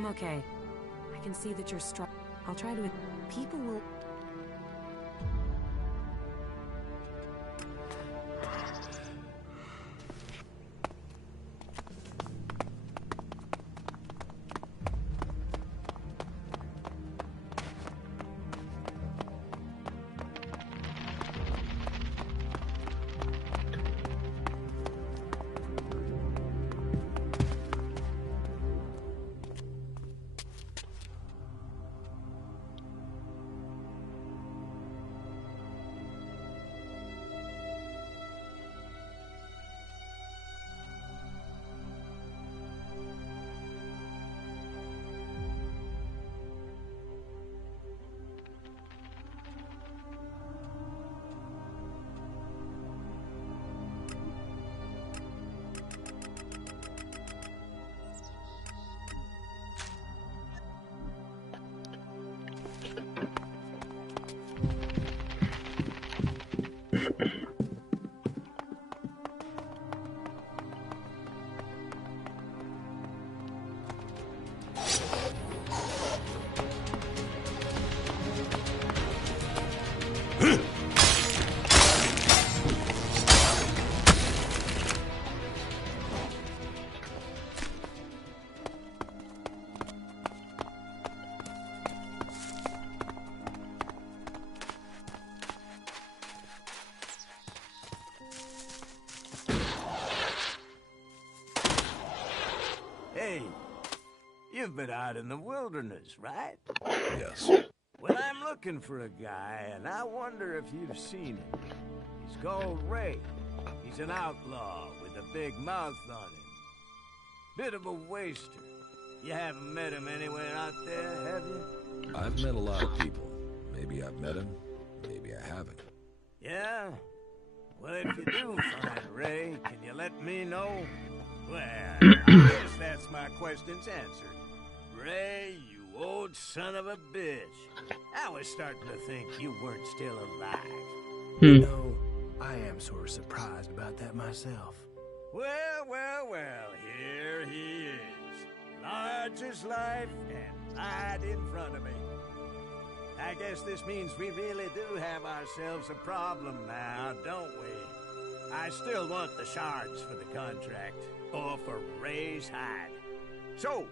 I'm okay. I can see that you're strong. I'll try to... People will... Hey, you've been out in the wilderness, right? Yes. Well, I'm looking for a guy, and I wonder if you've seen him. He's called Ray. He's an outlaw with a big mouth on him. Bit of a waster. You haven't met him anywhere out there, have you? I've met a lot of people. Maybe I've met him, maybe I haven't. Yeah? Well, if you do find Ray, can you let me know? Well, I guess that's my questions answered. Ray, you old son of a bitch. I was starting to think you weren't still alive. You know, I am sort of surprised about that myself. Well, well, well, here he is. Large as life and right in front of me. I guess this means we really do have ourselves a problem now, don't we? I still want the shards for the contract, or for Ray's hide. So,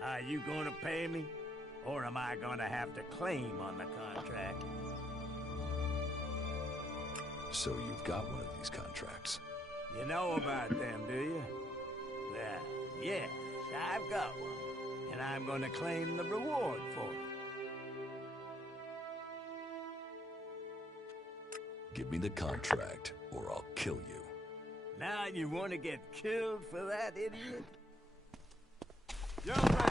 are you gonna pay me, or am I gonna have to claim on the contract? So you've got one of these contracts. You know about them, do you? Well, yes, I've got one, and I'm gonna claim the reward for it. Give me the contract, or I'll kill you. Now you want to get killed for that, idiot? You're right.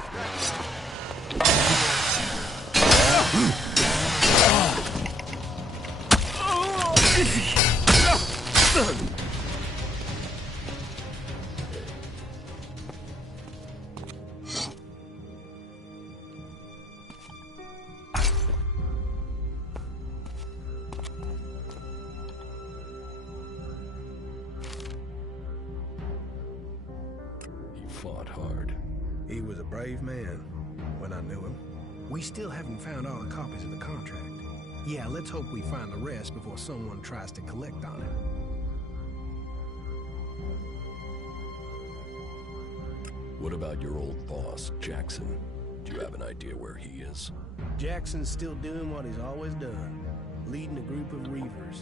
Fought hard. He was a brave man when I knew him. We still haven't found all the copies of the contract. Yeah, let's hope we find the rest before someone tries to collect on it. What about your old boss, Jackson? Do you have an idea where he is? Jackson's still doing what he's always done, leading a group of reavers.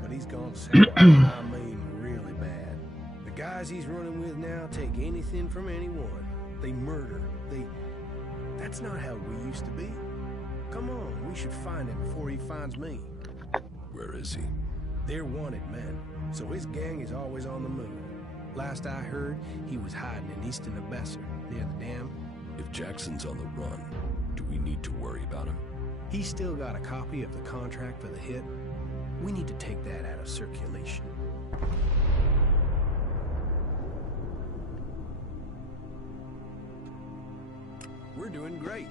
But he's gone sour. I mean, really bad. The guys he's running with now take anything from anyone. They murder. That's not how we used to be. Come on, we should find him before he finds me. Where is he? They're wanted men, so his gang is always on the move. Last I heard, he was hiding in Easton Abesser, near the dam. If Jackson's on the run, do we need to worry about him? He's still got a copy of the contract for the hit. We need to take that out of circulation. We're doing great.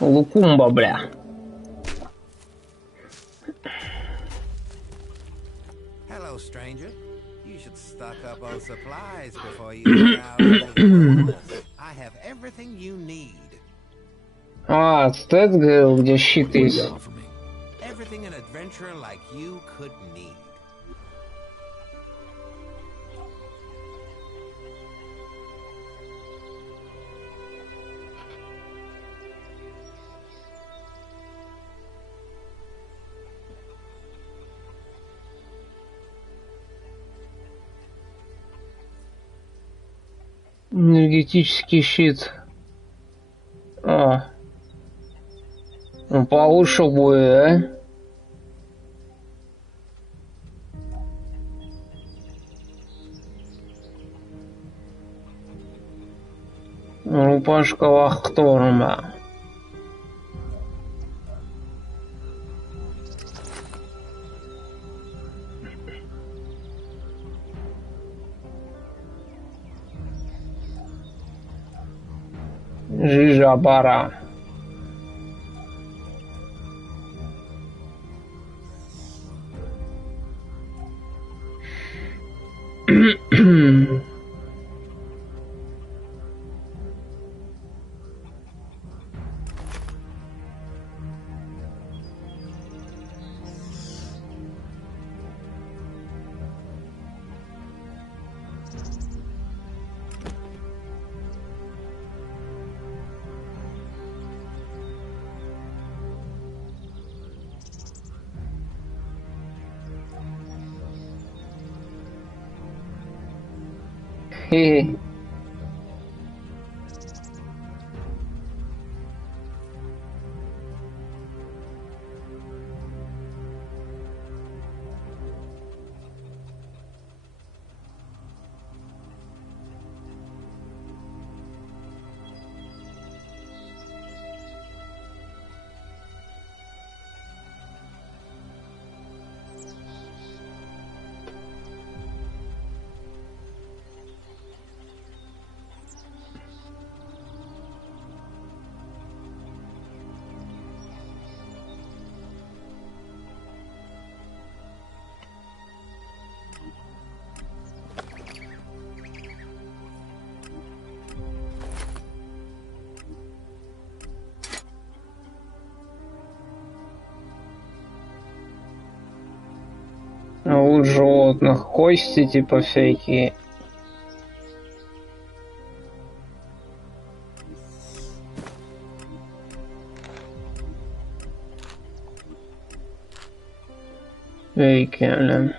Лукумба, бля. Hello, stranger. You should stock up on supplies before you get out of the wilderness. I have everything you need. А, стет говорил, где щит есть. Everything an adventurer like you could need. Энергетический щит. А. Ну, получше будет, а? Рубашка Вахторма. Жижа-бара. Хе-хе. У животных кости типа всякие. Вейкелем.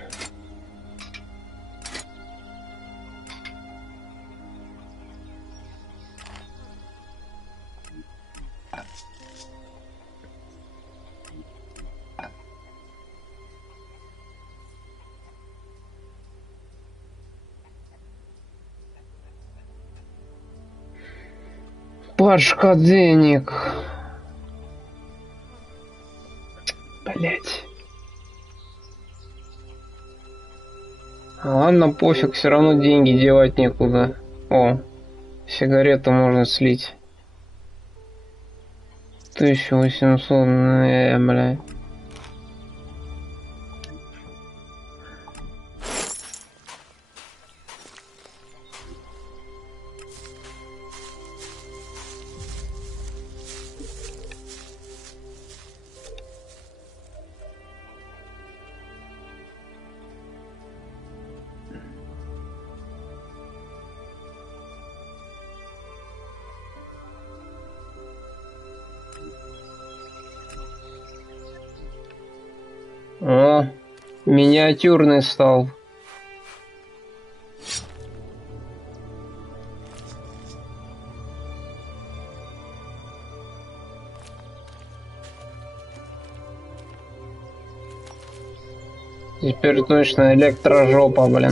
Пачка денег. Блять. Ладно, пофиг, все равно деньги девать некуда. О, сигарету можно слить. 1800, бля. О, миниатюрный стал. Теперь точно электрожопа, блин.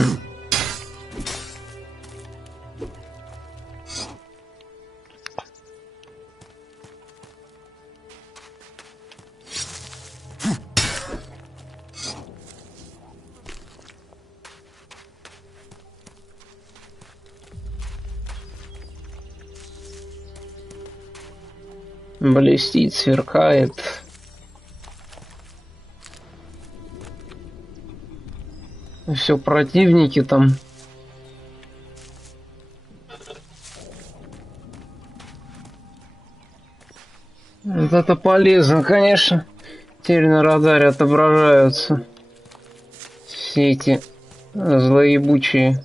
Блестит, сверкает. Все противники там. Вот это полезно, конечно. Теперь на радаре отображаются все эти злоебучие.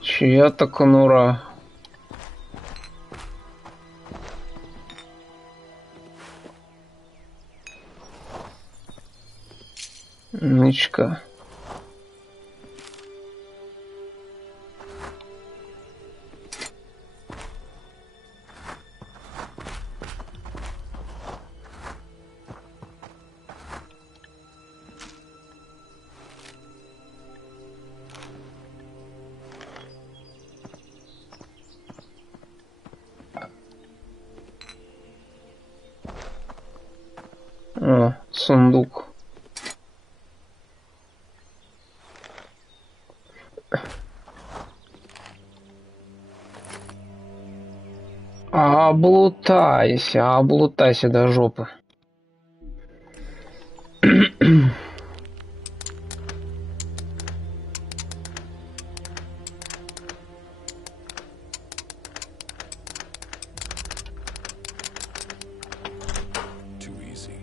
Чья-то конура. Нычка. О, сундук. Облутайся до жопы. Too easy.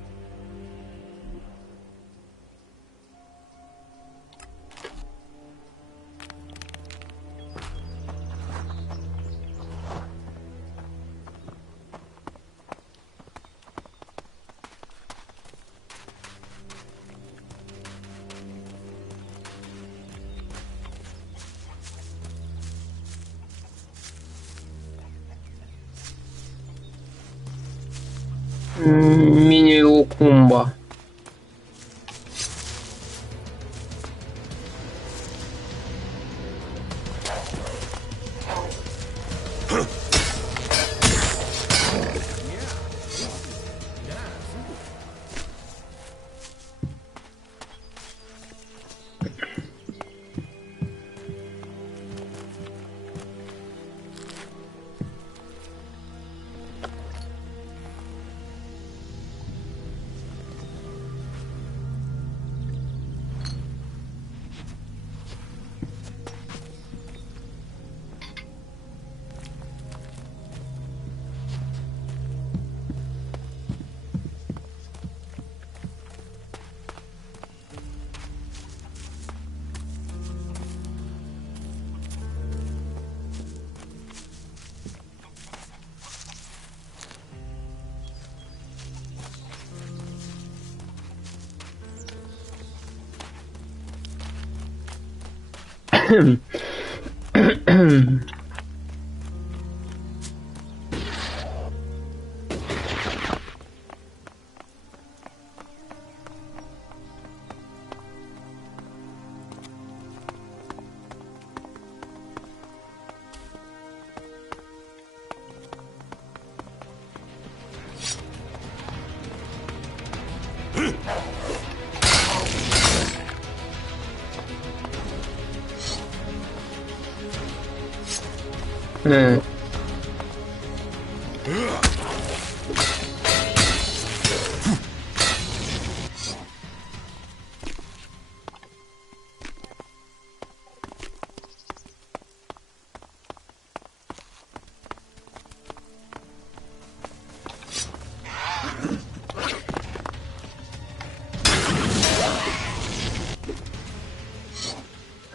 Мини-лукумба.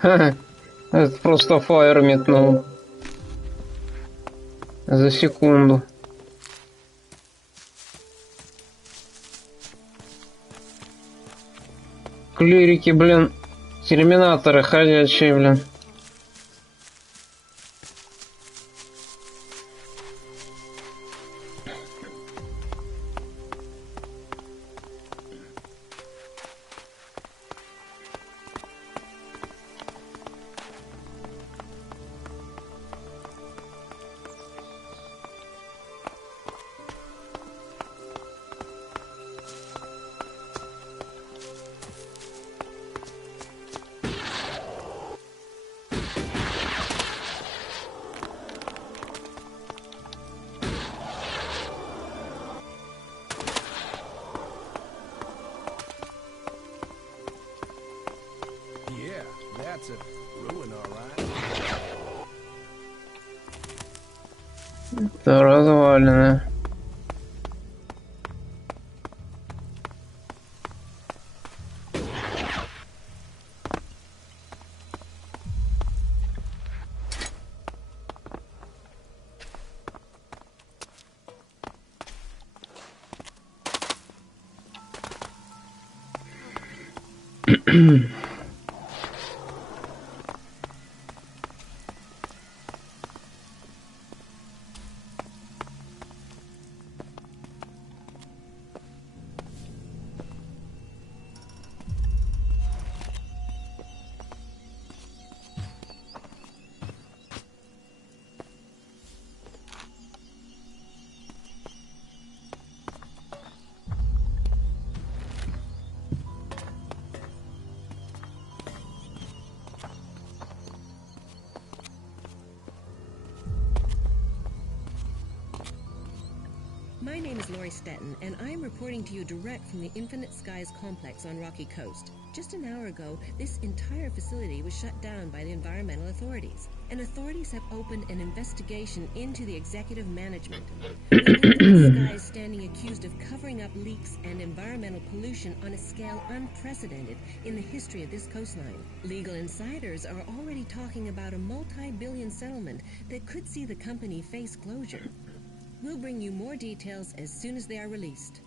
Ха-ха. Это просто фаер метнул. За секунду. Клирики, блин. Терминаторы ходячие, блин. Yeah, that's a ruin, all right. Это развалины. My name is Lori Stetton, and I'm reporting to you direct from the Infinite Skies complex on Rocky Coast. Just an hour ago, this entire facility was shut down by the environmental authorities, and authorities have opened an investigation into the executive management. The Infinite Skies standing accused of covering up leaks and environmental pollution on a scale unprecedented in the history of this coastline. Legal insiders are already talking about a multi-billion settlement that could see the company face closure. We'll bring you more details as soon as they are released.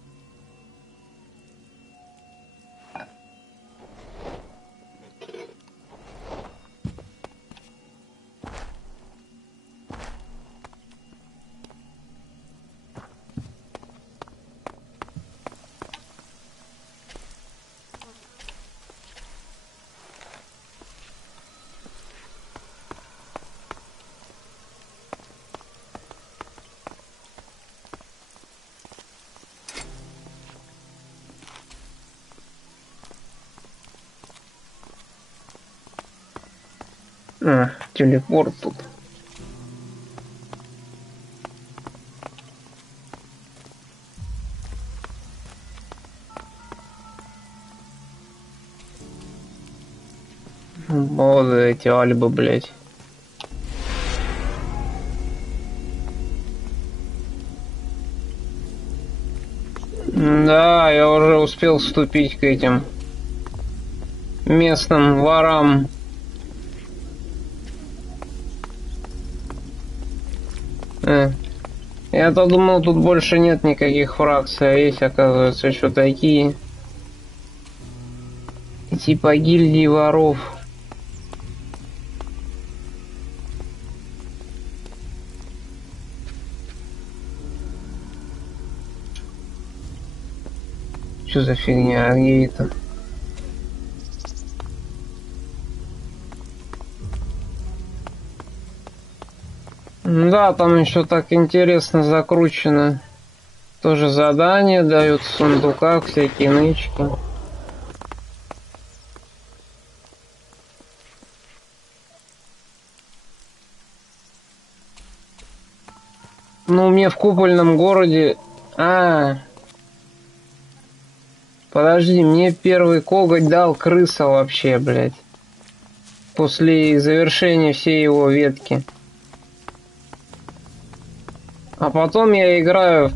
Телепорт тут. Вот эти альбы, блять. Да, я уже успел вступить к этим местным ворам. Я-то думал, тут больше нет никаких фракций, а есть, оказывается, еще такие. Типа гильдии воров. Что за фигня? А где это? Да, там еще так интересно закручено. Тоже задания дают в сундуках, всякие нычки. Ну, мне в купольном городе... Подожди, мне первый коготь дал крыса вообще, блядь. После завершения всей его ветки. А потом я играю...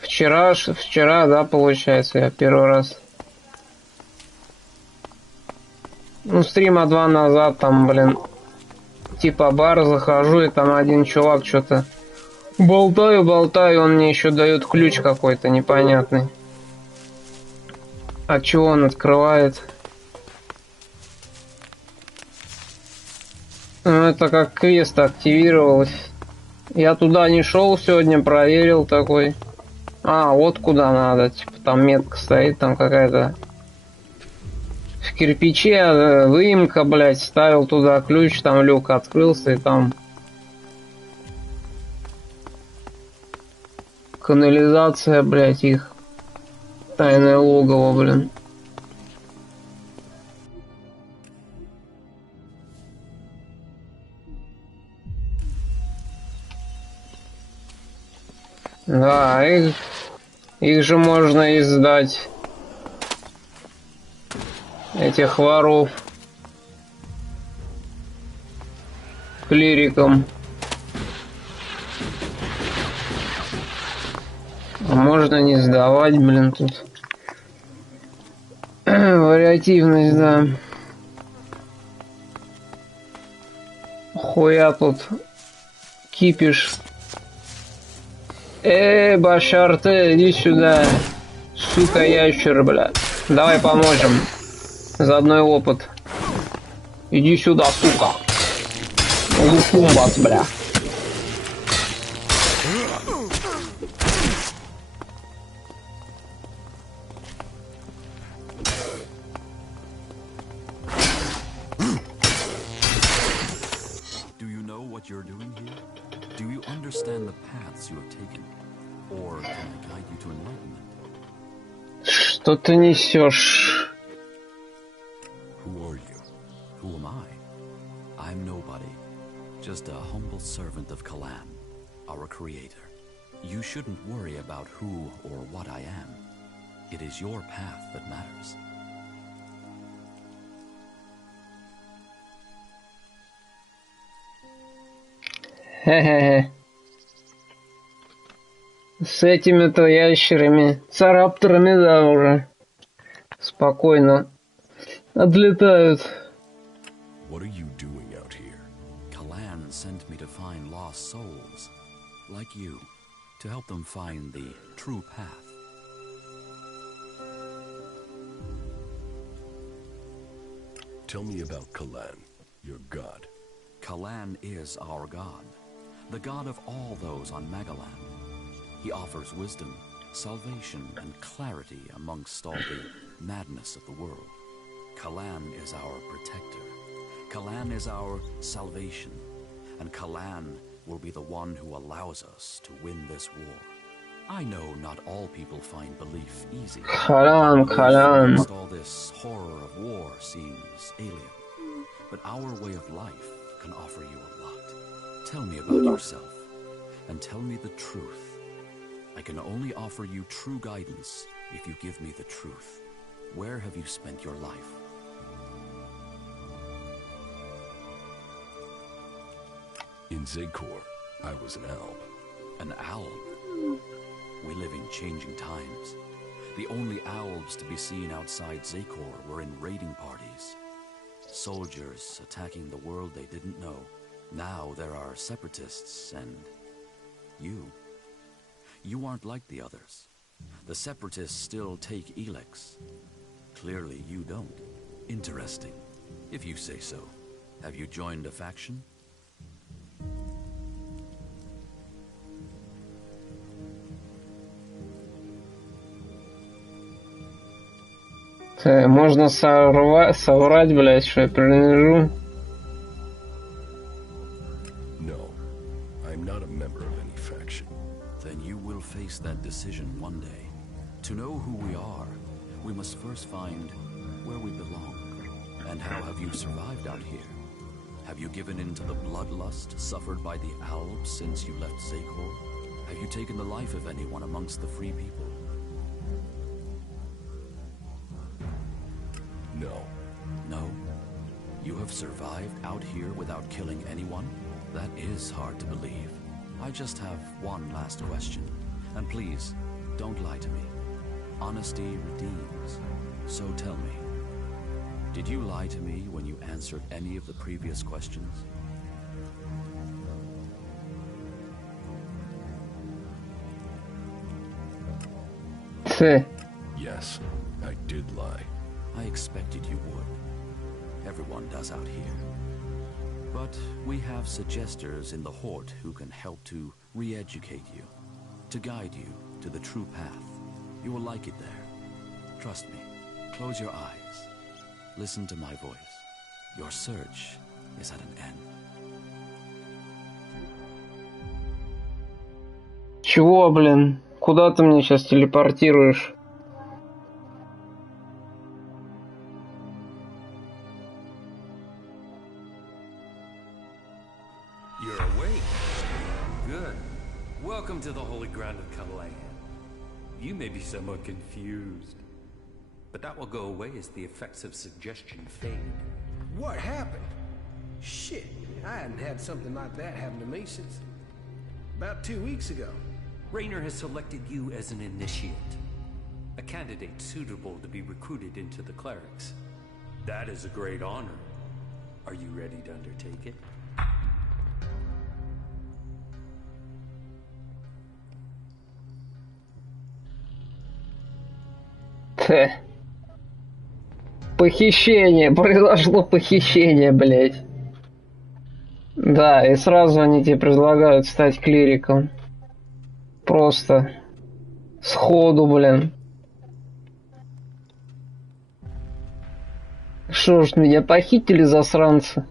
Вчера, да, получается, я первый раз. Ну, стрима 2 назад, там, блин... Типа бар захожу, и там один чувак что-то... Болтаю, он мне еще дает ключ какой-то непонятный. От чего он открывает? Ну, это как квест активировалось. Я туда не шел сегодня, проверил такой. Вот куда надо. Типа там метка стоит, там какая-то... В кирпиче выемка, блядь, ставил туда ключ, там люк открылся, и там... Канализация, блядь, их. Тайное логово, блин. Да, их же можно издать. Этих воров. Клирикам. А можно не сдавать, блин, тут. Вариативность, да. Хуя тут кипиш. Башар, ты иди сюда. Сука, ящер, бля. Давай поможем. Заодно и опыт. Иди сюда, сука. Лукумбас, бля. You're doing here? Do you understand the paths you have taken? Or can I guide you to enlightenment? Что ты несешь? Who are you? Who am I? I'm nobody. Just a humble servant of Kalan, our creator. You shouldn't worry about who or what I am. It is your path that matters. Хе-хе-хе. С этими-то ящерами, царапторами, да, уже спокойно отлетают. What are you doing out here? Kalan sent me to find lost souls, like you, to help them find the true path. Tell me about Kalan, your god. Kalan is our god, the god of all those on Magaland. He offers wisdom, salvation, and clarity amongst all the madness of the world. Kalan is our protector. Kalan is our salvation. And Kalan will be the one who allows us to win this war. I know not all people find belief easy. Kalan. All this horror of war seems alien. But our way of life can offer you a lot. Tell me about yourself, and tell me the truth. I can only offer you true guidance if you give me the truth. Where have you spent your life? In Zekor, I was an alb. An alb? We live in changing times. The only albs to be seen outside Zekor were in raiding parties. Soldiers attacking the world they didn't know. Now there are separatists and... you. You aren't like the others. The separatists still take Elex. Clearly you don't. Interesting, if you say so. Have you joined a faction? Можно соврать, блядь, что я принадлежу. No, I'm not a member of any faction. Then you will face that decision one day. To know who we are, we must first find where we belong. And how have you survived out here? Have you given in to the bloodlust suffered by the Alps since you left Zakor? Have you taken the life of anyone amongst the free people? No. No? You have survived out here without killing anyone? That is hard to believe. I just have one last question. And please, don't lie to me. Honesty redeems. So tell me, did you lie to me when you answered any of the previous questions? Yes, I did lie. I expected you would. Everyone does out here. But we have suggesters in the Hort who can help to re-educate you, to guide you to the true path. You will like it there. Trust me. Close your eyes. Listen to my voice. Your search is at an end. Чего, блин? Куда ты меня сейчас телепортируешь? You're awake. Good. Welcome to the holy ground of Kalan. You may be somewhat confused, but that will go away as the effects of suggestion fade. What happened? Shit, I hadn't had something like that happen to me since about 2 weeks ago. Raynor has selected you as an initiate, a candidate suitable to be recruited into the clerics. That is a great honor. Are you ready to undertake it? Похищение, произошло похищение, блядь. Да, и сразу они тебе предлагают стать клириком. Просто сходу, блин. Что ж, меня похитили, засранцы?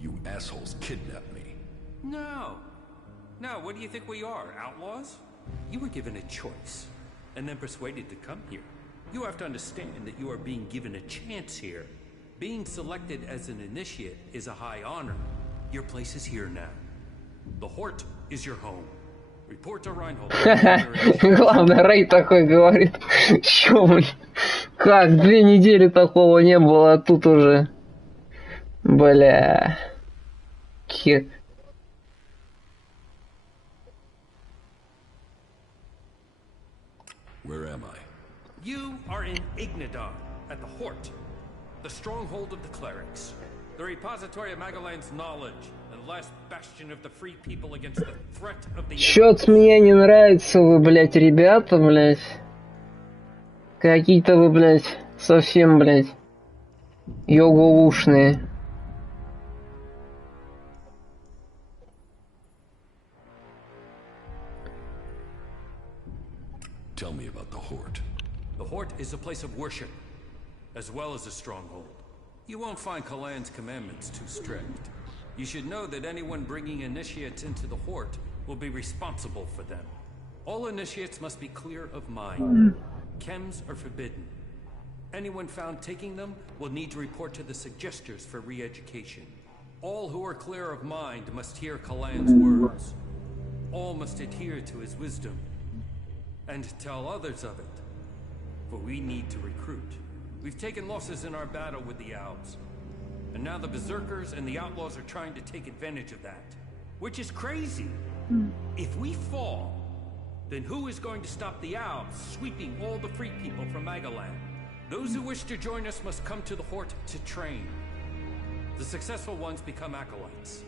You assholes kidnapped me. No. No, what do you think we are, outlaws? You were given a choice, and then persuaded to come here. You have to understand that you are being given a chance here. Being selected as an initiate is a high honor. Your place is here now. The Hort is your home. Report to Reinhold. Главное, Рэй такой говорит. Чё, блин? Как? 2 недели такого не было, а тут уже... Бля... Кет. Where am I? You are in Ignadon, at the Hort, the stronghold of the clerics, the repository of Magalan's knowledge, and the last bastion of the free people against the threat of the... Чё-то мне не нравится вы, блядь, ребята, блядь. Какие-то вы, блядь, совсем, блядь, йогоушные. Tell me about the Hort. The Hort is a place of worship, as well as a stronghold. You won't find Kalan's commandments too strict. You should know that anyone bringing initiates into the Hort will be responsible for them. All initiates must be clear of mind. Chems are forbidden. Anyone found taking them will need to report to the suggesters for re-education. All who are clear of mind must hear Kalan's words. All must adhere to his wisdom, and tell others of it. For we need to recruit. We've taken losses in our battle with the Alps. And now the Berserkers and the Outlaws are trying to take advantage of that. Which is crazy. If we fall, then who is going to stop the Alps sweeping all the free people from Magalan? Those who wish to join us must come to the Hort to train. The successful ones become acolytes.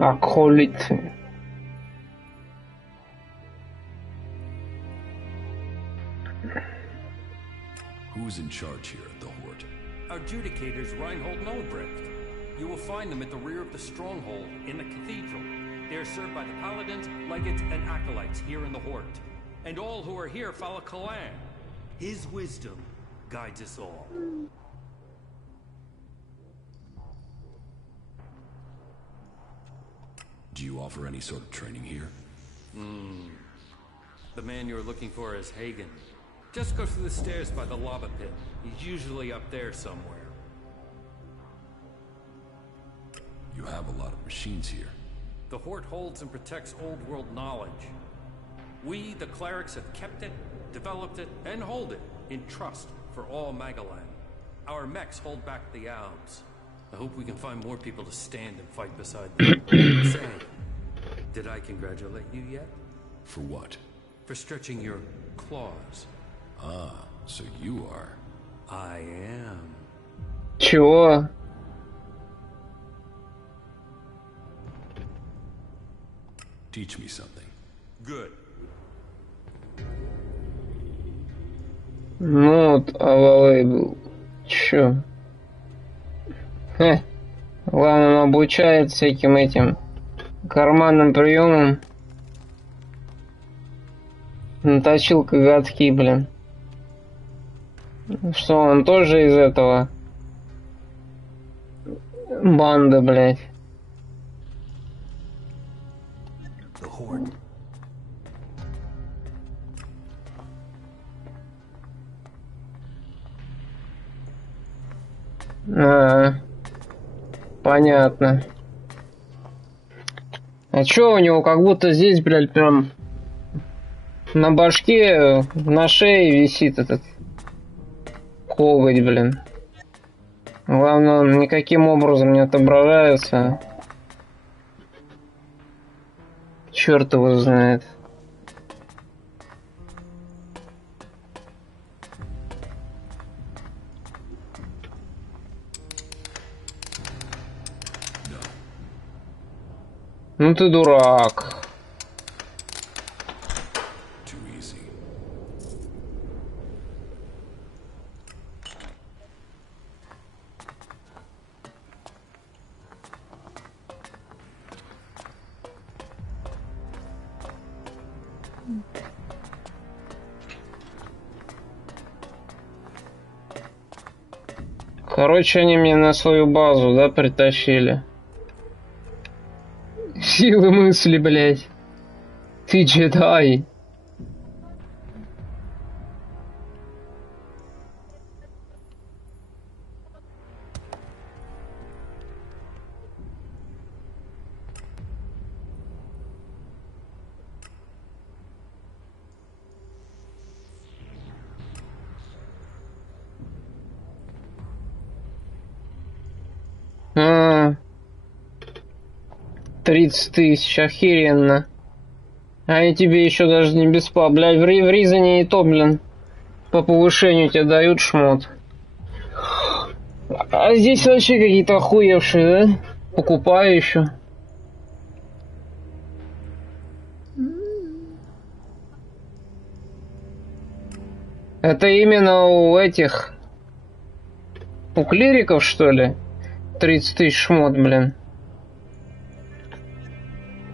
Acolyte. Who's in charge here at the Hort? Our adjudicators, Reinhold and Albrecht. You will find them at the rear of the stronghold in the cathedral. They are served by the paladins, legates, and acolytes here in the Hort. And all who are here follow Kalan. His wisdom guides us all. Do you offer any sort of training here? The man you're looking for is Hagen. Just go through the stairs by the lava pit. He's usually up there somewhere. You have a lot of machines here. The Horde holds and protects old world knowledge. We, the clerics, have kept it, developed it, and hold it in trust for all Magaland. Our mechs hold back the Alps. I hope we can find more people to stand and fight beside them. Say, did I congratulate you yet? For what? For stretching your claws. Ah, so you are... I am. Чего? Teach me something. Good. Ну вот, available. Чё? Главное, он обучает всяким этим карманным приемам. Наточил коготки, блин. Что, он тоже из этого? Банда, блядь. The Horde. Понятно. А чё у него, как будто здесь, блядь, прям на башке, на шее висит этот коготь, блин. Главное, он никаким образом не отображается. Черт его знает. Ну ты дурак. Too easy. Короче, они меня на свою базу, да, притащили. Силы мысли, блядь. Ты джедай. А, 30 тысяч, охеренно. Они тебе еще даже не бесплатно, блядь, в Ризане и то, блин, по повышению тебе дают шмот. А здесь вообще какие-то охуевшие, да? Покупаю еще. Это именно у этих... У клириков, что ли? 30 тысяч шмот, блин.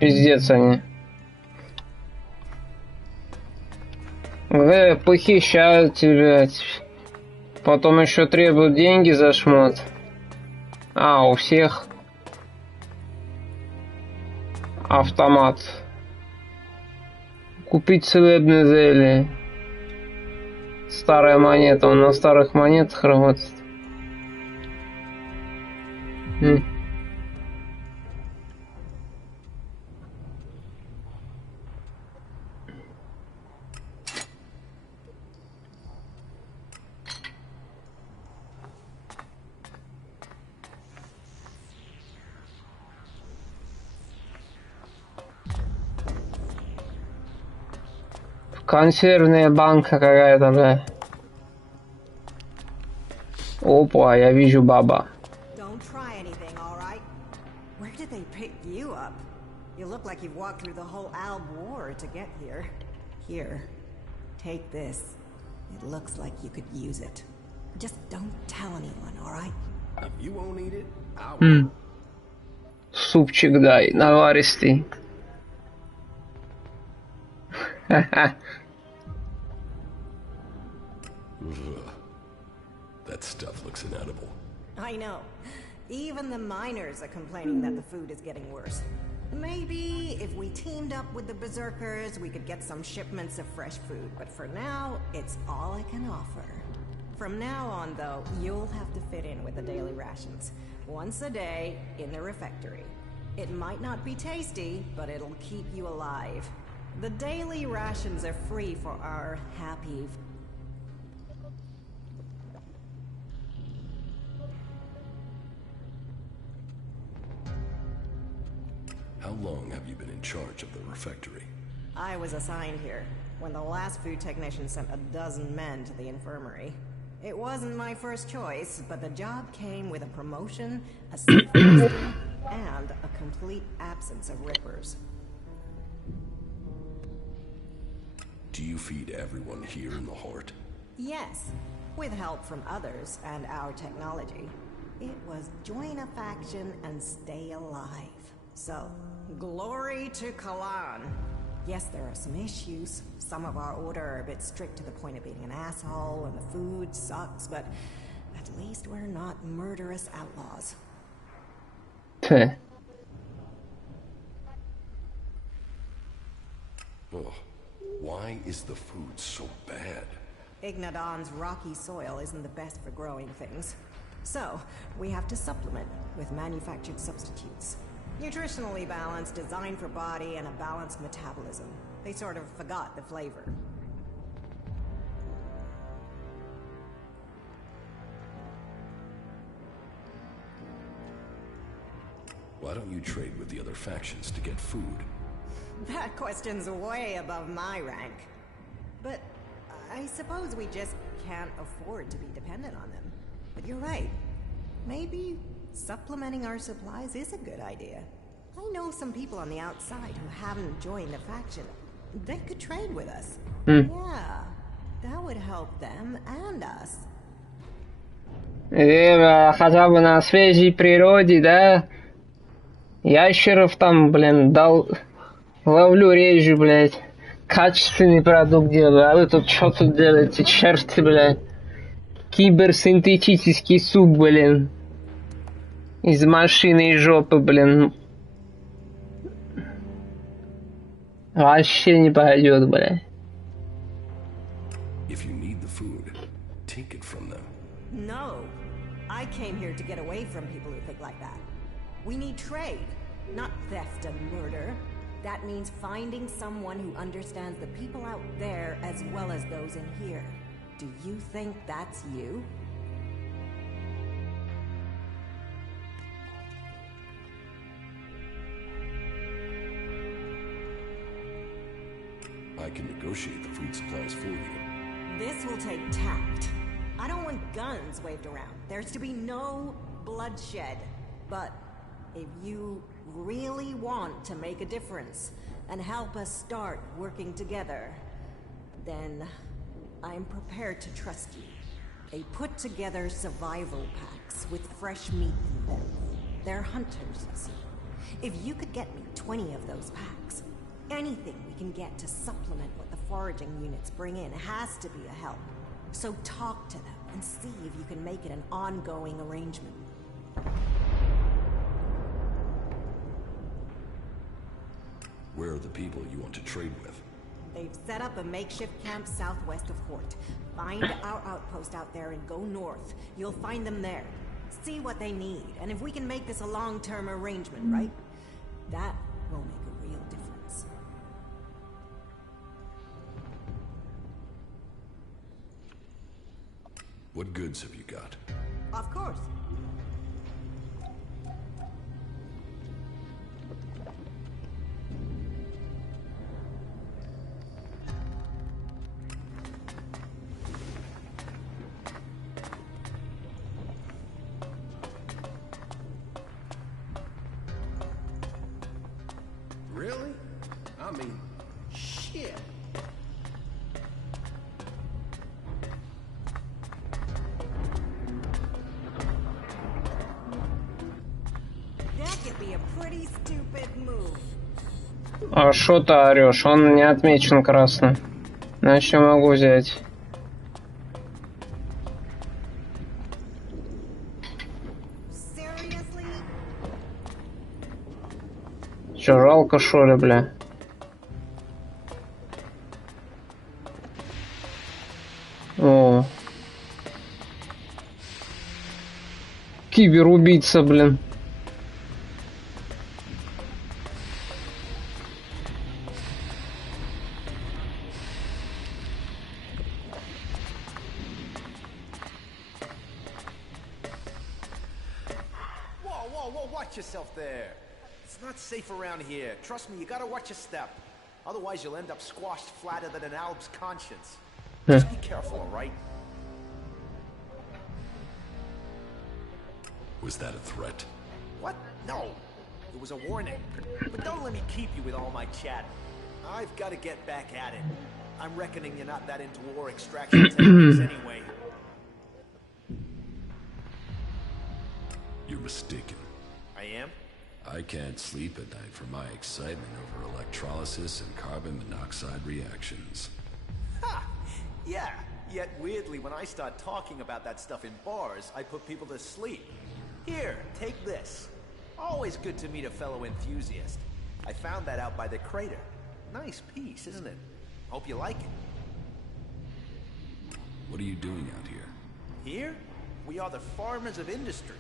Пиздец они. Похищают тебя. Потом еще требуют деньги за шмот. А, у всех. Автомат. Купить целебные зелья. Старая монета. Он на старых монетах работает. Консервная банка какая-то, бля. Опа, я вижу баба. Don't try anything, all right? Where did they pick you up? You look like you've walked through the whole Alb War to get here. Here, take this. It looks like you could use it. Just don't tell anyone, all right? If you won't eat it, I will. Супчик дай, наваристый. That stuff looks inedible. I know. Even the miners are complaining that the food is getting worse. Maybe if we teamed up with the Berserkers, we could get some shipments of fresh food. But for now, it's all I can offer. From now on, though, you'll have to fit in with the daily rations. Once a day, in the refectory. It might not be tasty, but it'll keep you alive. The daily rations are free for our happy... How long have you been in charge of the refectory? I was assigned here, when the last food technician sent a dozen men to the infirmary. It wasn't my first choice, but the job came with a promotion, a safe posting, and a complete absence of rippers. Do you feed everyone here in the Hort? Yes, with help from others and our technology. It was join a faction and stay alive. So, glory to Kalan. Yes, there are some issues. Some of our order are a bit strict to the point of being an asshole, and the food sucks, but at least we're not murderous outlaws. Oh, why is the food so bad? Ignadon's rocky soil isn't the best for growing things. So, we have to supplement with manufactured substitutes. Nutritionally balanced, designed for body and a balanced metabolism. They sort of forgot the flavor. Why don't you trade with the other factions to get food? That question's way above my rank. But I suppose we just can't afford to be dependent on them. But you're right. Maybe supplementing our supplies is a good idea. I know some people on the outside who haven't joined the faction. They could trade with us. Yeah, that would help them and us. Хотя бы на свежей природе, да? Ящеров там, блин, ловлю, режу, блядь. Качественный продукт делаю, а вы тут что тут делаете, черти, блядь? Киберсинтетический суп, блин. Из машины и жопы, блин. Вообще не пойдет, блядь. If you need the food, take it from them. No. I came here to get away from people who think like that. We need trade, not theft and murder. That means finding someone who understands the people out there as well as those in here. Do you think that's you? I can negotiate the food supplies for you. This will take tact. I don't want guns waved around. There's to be no bloodshed. But if you really want to make a difference and help us start working together, then I'm prepared to trust you. They put together survival packs with fresh meat in them. They're hunters, you see. If you could get me 20 of those packs, anything we can get to supplement what the foraging units bring in has to be a help. So talk to them and see if you can make it an ongoing arrangement. Where are the people you want to trade with? They've set up a makeshift camp southwest of Hort. Find our outpost out there and go north. You'll find them there. See what they need, and if we can make this a long-term arrangement, right? That will make a real difference. What goods have you got? Of course. Really? I mean, shit. That could be a pretty stupid move. А шо ты орёшь? Он не отмечен красным. Иначе могу взять. Че, жалко, шо ли, бля? О. Киберубийца, блин. Watch yourself there. It's not safe around here. Trust me, you gotta watch your step. Otherwise, you'll end up squashed flatter than an alb's conscience. Just be careful, all right? Was that a threat? What? No. It was a warning. But don't let me keep you with all my chat. I've got to get back at it. I'm reckoning you're not that into war extraction techniques anyway. You're mistaken. I am? I can't sleep at night for my excitement over electrolysis and carbon monoxide reactions. Ha! Yeah. Yet weirdly, when I start talking about that stuff in bars, I put people to sleep. Here, take this. Always good to meet a fellow enthusiast. I found that out by the crater. Nice piece, isn't it? Hope you like it. What are you doing out here? Here? We are the farmers of industry.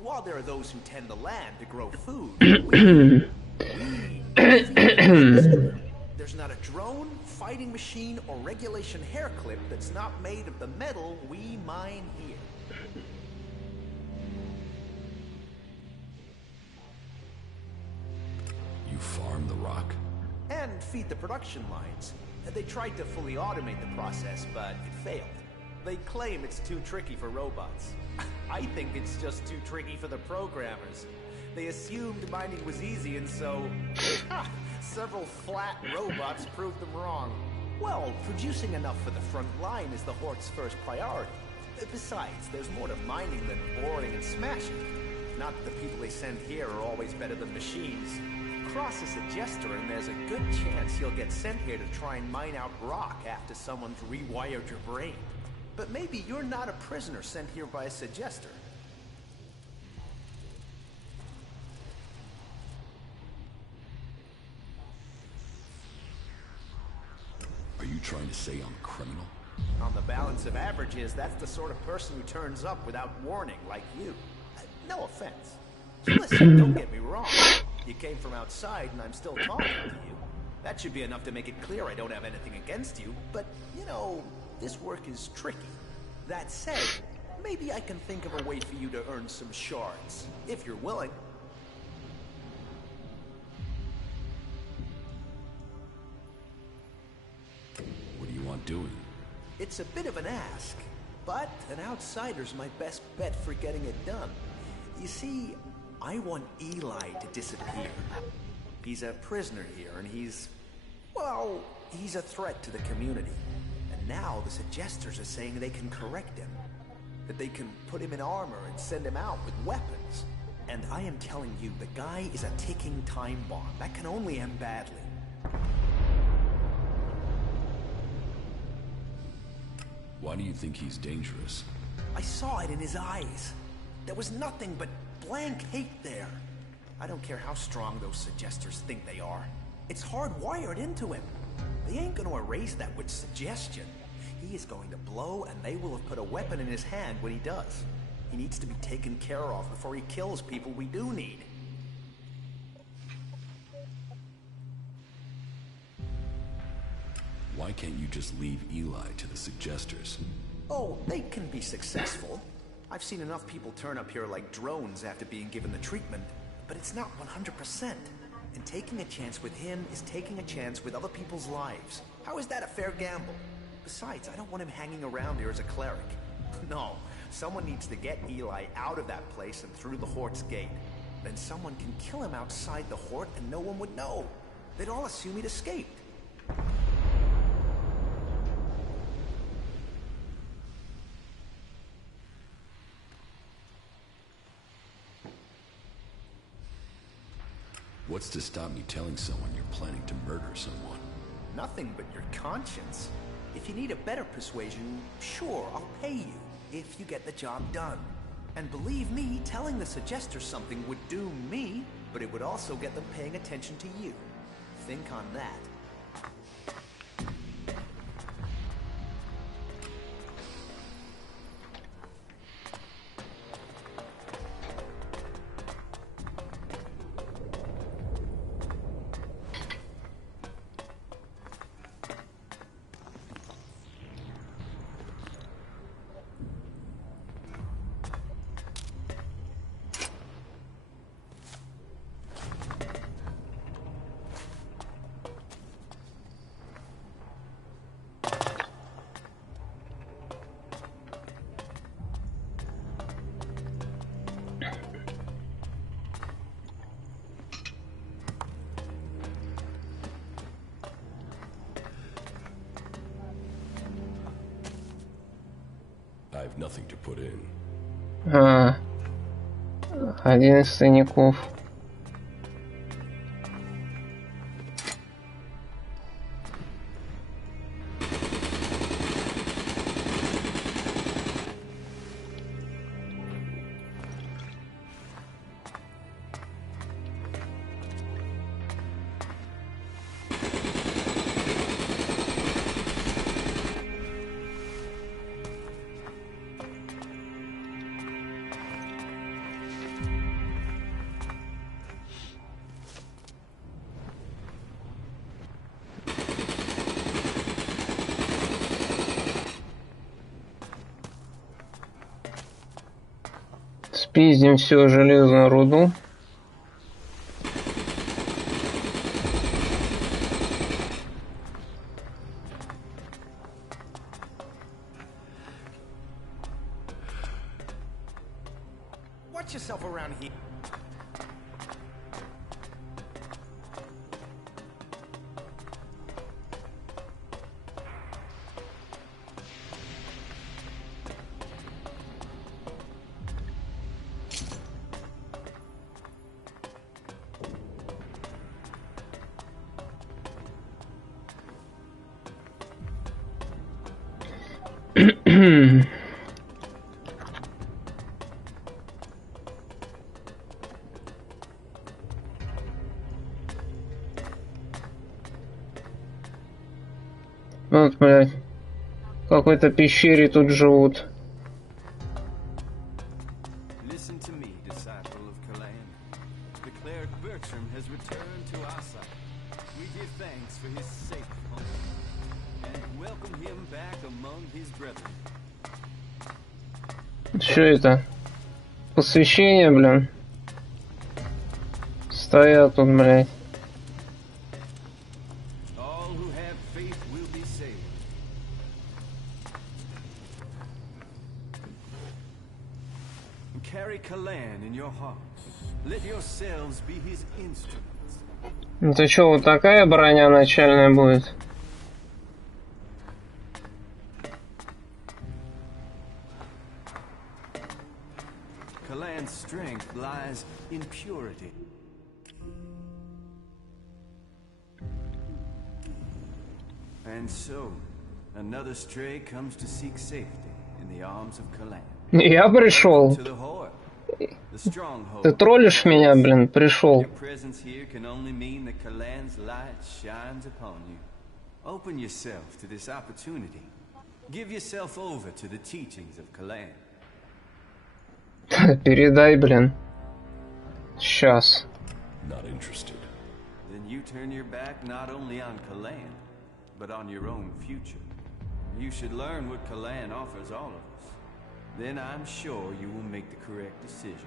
While there are those who tend the land to grow food, we there's not a drone, fighting machine, or regulation hair clip that's not made of the metal we mine here. You farm the rock? And feed the production lines. They tried to fully automate the process, but it failed. They claim it's too tricky for robots. I think it's just too tricky for the programmers. They assumed mining was easy, and so several flat robots proved them wrong. Well, producing enough for the front line is the Hort's first priority. Besides, there's more to mining than boring and smashing. Not that the people they send here are always better than machines. Cross a suggester and there's a good chance you'll get sent here to try and mine out rock after someone's rewired your brain. But maybe you're not a prisoner sent here by a suggester. Are you trying to say I'm a criminal? On the balance of averages, that's the sort of person who turns up without warning, like you. No offense. Listen, don't get me wrong. You came from outside and I'm still talking to you. That should be enough to make it clear I don't have anything against you, but, you know, this work is tricky. That said, maybe I can think of a way for you to earn some shards, if you're willing. What do you want doing? It's a bit of an ask, but an outsider's my best bet for getting it done. You see, I want Eli to disappear. He's a prisoner here, and he's a threat to the community. And now the suggesters are saying they can correct him. That they can put him in armor and send him out with weapons. And I am telling you, the guy is a ticking time bomb. That can only end badly. Why do you think he's dangerous? I saw it in his eyes. There was nothing but blank hate there. I don't care how strong those suggesters think they are. It's hardwired into him. They ain't gonna erase that with suggestion. He is going to blow, and they will have put a weapon in his hand when he does. He needs to be taken care of before he kills people we do need. Why can't you just leave Eli to the suggesters? Oh, they can be successful. I've seen enough people turn up here like drones after being given the treatment, but it's not 100%. And taking a chance with him is taking a chance with other people's lives. How is that a fair gamble? Besides, I don't want him hanging around here as a cleric. No, someone needs to get Eli out of that place and through the Hort's gate. Then someone can kill him outside the Hort and no one would know. They'd all assume he'd escaped. What's to stop me telling someone you're planning to murder someone? Nothing but your conscience. If you need a better persuasion, sure, I'll pay you, if you get the job done. And believe me, telling the suggester something would doom me. but it would also get them paying attention to you. Think on that. I have nothing to put in. Один из тайников. Спиздим всю железную руду. Watch yourself around here. Вот, блядь. В какой-то пещере тут живут. Listen to me, disciple of Kalan. The cleric Bertram has returned to our side. We give thanks for his safe home and welcome him back among his brethren. Что это? Посвящение, блин. Стоят тут, блядь. All who have faith will be saved. Carry Kalan in your hearts. Let yourselves be his instruments. Это что, вот такая броня начальная будет? Kalan's strength lies in purity. And so, another stray comes to seek safety in the arms of Kalan. Я пришел. To the horde, the stronghold. Ты троллишь меня, блин, пришел. Your presence here can only mean that Kalan's light shines upon you. Open yourself to this opportunity. Give yourself over to the teachings of Kalan. Передай, блин. Сейчас. Not interested. Then you turn your back not only on Kalan, but on your own future. You should learn what Kalan offers all of us. Then I'm sure you will make the correct decision.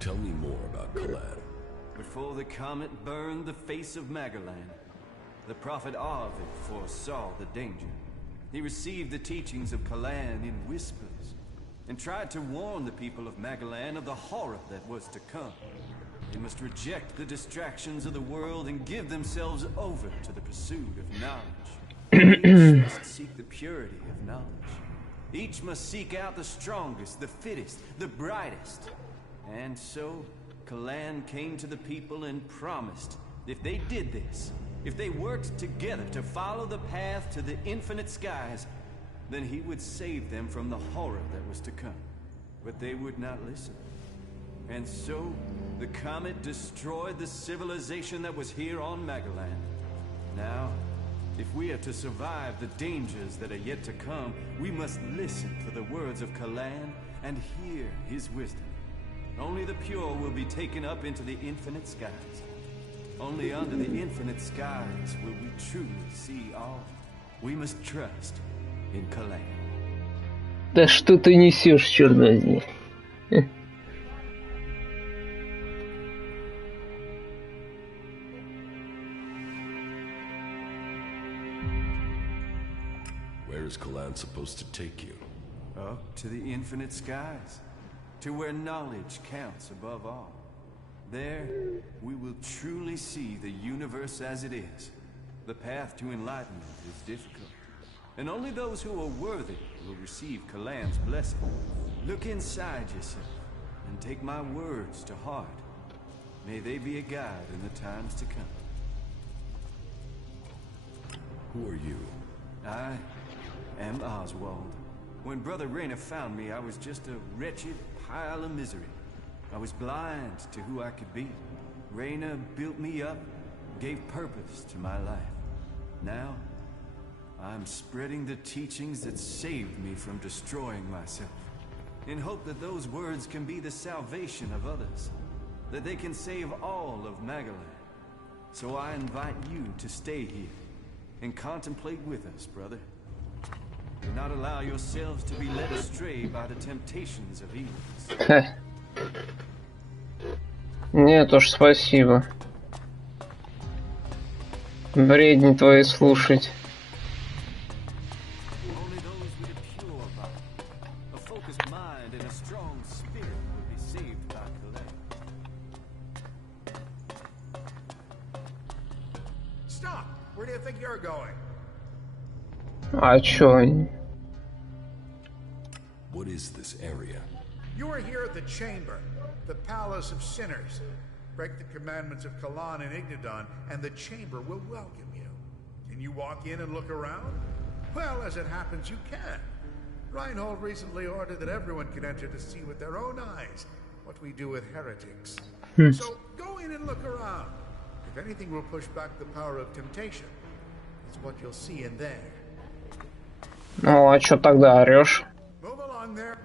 Tell me more about Kalan. Before the comet burned the face of Magalan, the prophet Arvid foresaw the danger. He received the teachings of Kalan in whispers, and tried to warn the people of Magalan of the horror that was to come. They must reject the distractions of the world and give themselves over to the pursuit of knowledge. Each must seek the purity of knowledge. Each must seek out the strongest, the fittest, the brightest. And so, Kalan came to the people and promised, if they did this, if they worked together to follow the path to the infinite skies, then he would save them from the horror that was to come. But they would not listen. And so, the comet destroyed the civilization that was here on Magaland. Now, if we are to survive the dangers that are yet to come, we must listen to the words of Kalan and hear his wisdom. Only the pure will be taken up into the infinite skies. Only under the infinite skies will we truly see all. We must trust in Kalan. Да что ты несешь, черт возьми? Where is Kalan supposed to take you? Up to the infinite skies, to where knowledge counts above all. There, we will truly see the universe as it is. The path to enlightenment is difficult, and only those who are worthy will receive Kalan's blessing. Look inside yourself, and take my words to heart. May they be a guide in the times to come. Who are you? I am Oswald. When Brother Rayner found me, I was just a wretched pile of misery. I was blind to who I could be. Rayner built me up, gave purpose to my life. Now, I'm spreading the teachings that saved me from destroying myself, in hope that those words can be the salvation of others, that they can save all of Magaland. So I invite you to stay here and contemplate with us, brother. Do not allow yourselves to be led astray by the temptations of evils. Нет уж, спасибо. Бредни твои слушать. Only those with a pure body, a focused mind, and a strong spirit will be saved by Kalan. Stop! Where do you think you're going? А чё? What is this area? You are here at the Chamber, the Palace of Sinners. Break the commandments of Kalan and Ignadon, and the Chamber will welcome you. Can you walk in and look around? Well, as it happens, you can. Reinhold recently ordered that everyone can enter to see with their own eyes what we do with heretics. So go in and look around. If anything will push back the power of temptation, it's what you'll see in there. Ну, а чё тогда орёшь? Move along there.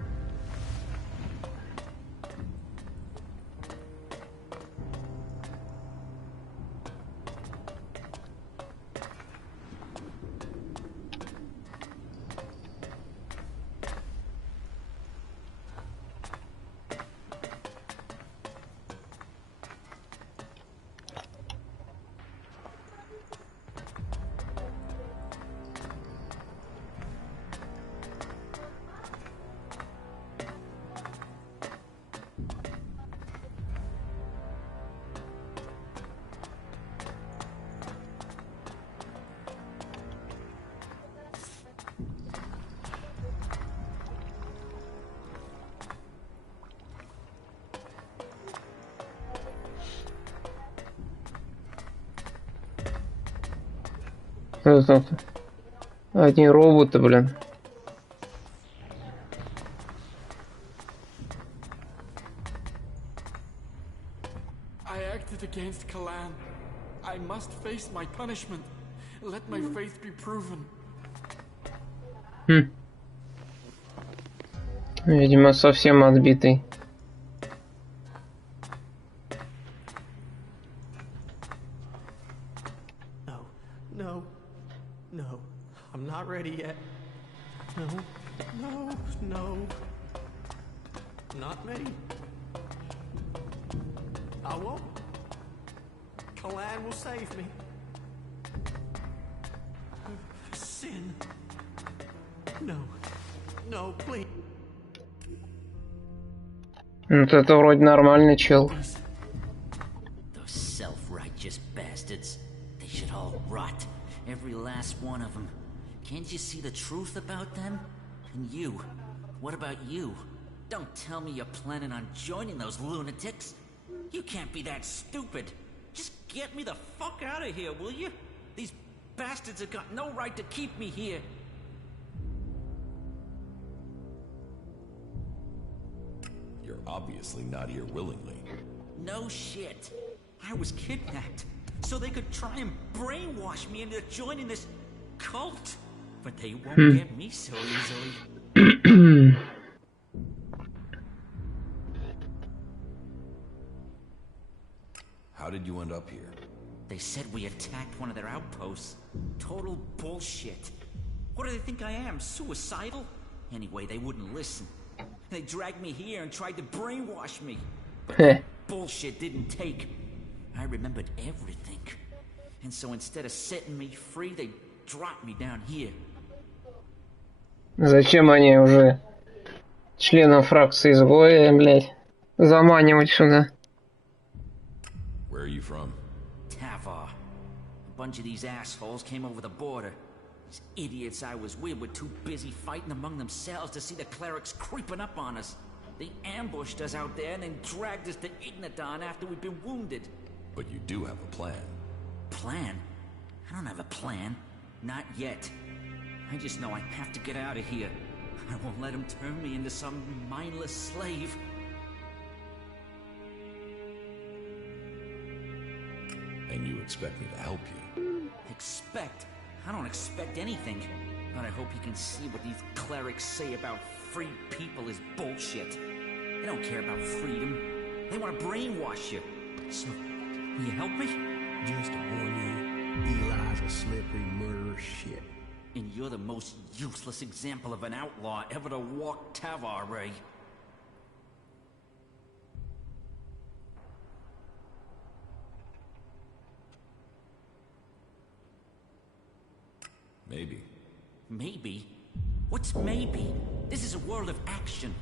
Это одни роботы, блин. I acted against Kalan. I must face my punishment. Let my faith be proven. Видимо, совсем отбитый. No, I'm not ready yet. No. Not ready. I won't. Kalan will save me. Sin. No, please. Вот это вроде нормальный чел. Those self-righteous bastards. They should all rot. Every last one of them. Can't you see the truth about them? And you? What about you? Don't tell me you're planning on joining those lunatics. You can't be that stupid. Just get me the fuck out of here, will you? These bastards have got no right to keep me here. You're obviously not here willingly. No shit. I was kidnapped, so they could try and brainwash me into joining this cult. But they won't get me so easily. How did you end up here? They said we attacked one of their outposts. Total bullshit. What do they think I am, suicidal? Anyway, they wouldn't listen. They dragged me here and tried to brainwash me. But that bullshit didn't take. I remembered everything. And so instead of setting me free, they dropped me down here. Зачем они уже членов фракции изгоя, блядь, заманивать сюда? Where are you from? Tavar. A bunch of these assholes came over the border. These idiots I was with were too busy fighting among themselves to see the clerics creeping up on us. They ambushed us out there and then dragged us to Ignadon after we'd been wounded. But you do have a plan. Plan? I don't have a plan. Not yet. I just know I have to get out of here. I won't let them turn me into some mindless slave. And you expect me to help you? Expect? I don't expect anything. But I hope you can see what these clerics say about free people is bullshit. They don't care about freedom. They want to brainwash you. So, will you help me? Just to warn you, Eli's a slippery murderer shit. And you're the most useless example of an outlaw ever to walk Tavar, Ray. Maybe. Maybe? What's maybe? This is a world of action.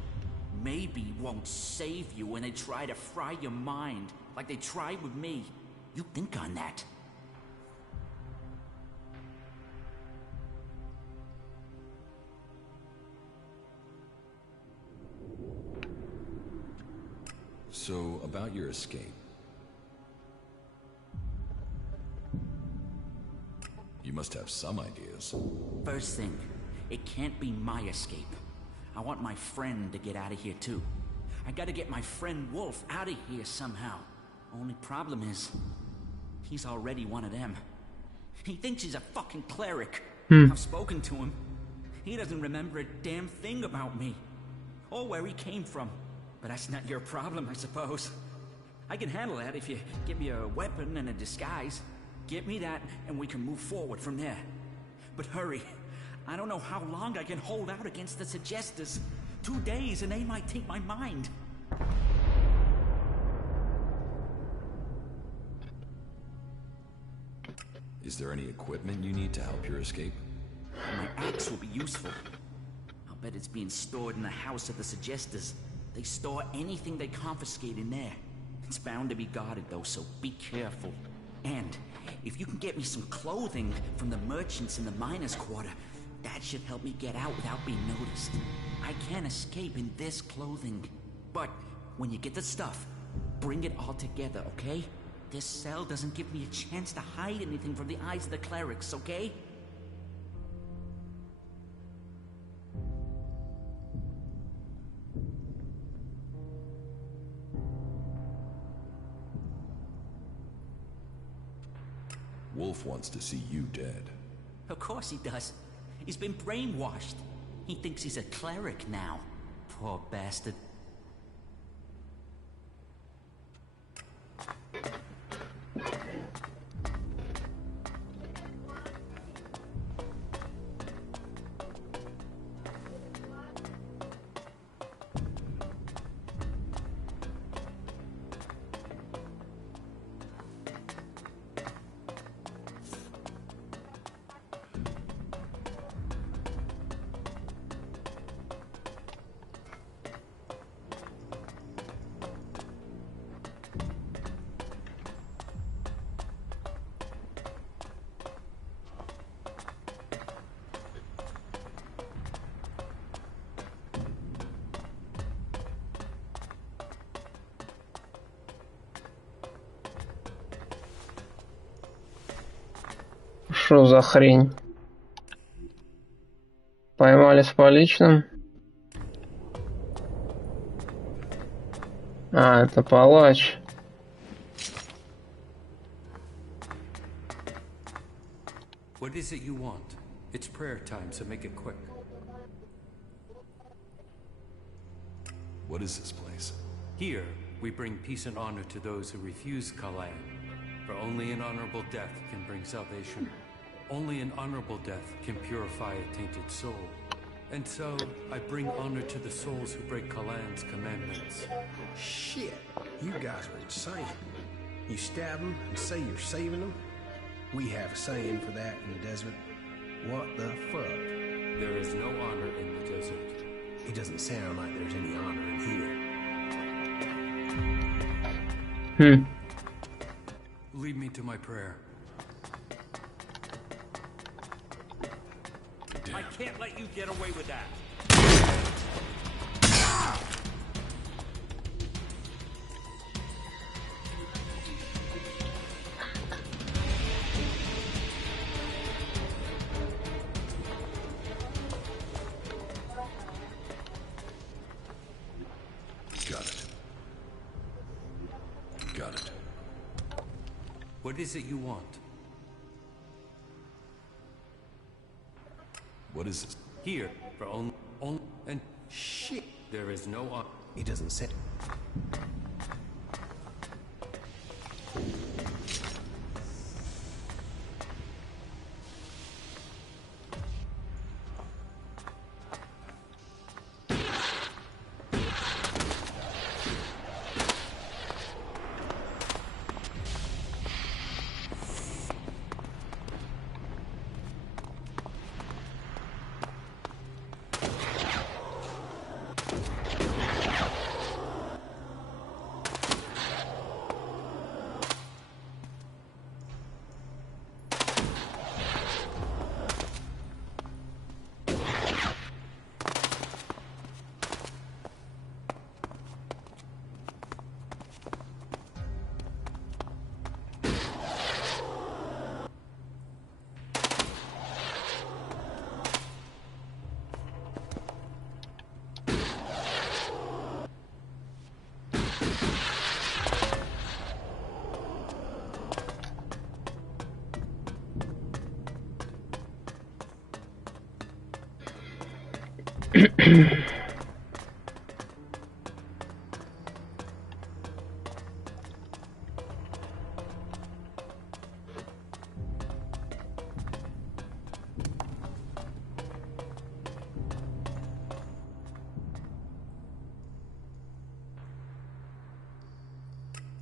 Maybe won't save you when they try to fry your mind, like they tried with me. You think on that. So, about your escape. You must have some ideas. First thing, it can't be my escape. I want my friend to get out of here too. I gotta get my friend Wolf out of here somehow. Only problem is, he's already one of them. He thinks he's a fucking cleric. I've spoken to him. He doesn't remember a damn thing about me. Or where he came from. But that's not your problem, I suppose. I can handle that if you give me a weapon and a disguise. Get me that, and we can move forward from there. But hurry. I don't know how long I can hold out against the Suggestors. 2 days, and they might take my mind. Is there any equipment you need to help your escape? My axe will be useful. I'll bet it's being stored in the house of the Suggestors. They store anything they confiscate in there. It's bound to be guarded, though, so be careful. And if you can get me some clothing from the merchants in the miners' quarter, that should help me get out without being noticed. I can't escape in this clothing. But when you get the stuff, bring it all together, okay? This cell doesn't give me a chance to hide anything from the eyes of the clerics, okay? Wolf wants to see you dead. Of course he does. He's been brainwashed. He thinks he's a cleric now. Poor bastard. Что за хрень? Поймали с поличным. А, это палач. What is it you want? It's prayer time, so make it quick. What is this place? Here, we bring peace and honor to those who refuse Kalan. For only an honorable death can bring salvation. Only an honorable death can purify a tainted soul. And so, I bring honor to the souls who break Kalan's commandments. Shit, you guys are insane. You stab them and say you're saving them? We have a saying for that in the desert. What the fuck? There is no honor in the desert. It doesn't sound like there's any honor in here. Lead me to my prayer. Damn. I can't let you get away with that. Got it. What is it you want? What is this? Here, for on and shit. There is no honor. He doesn't say.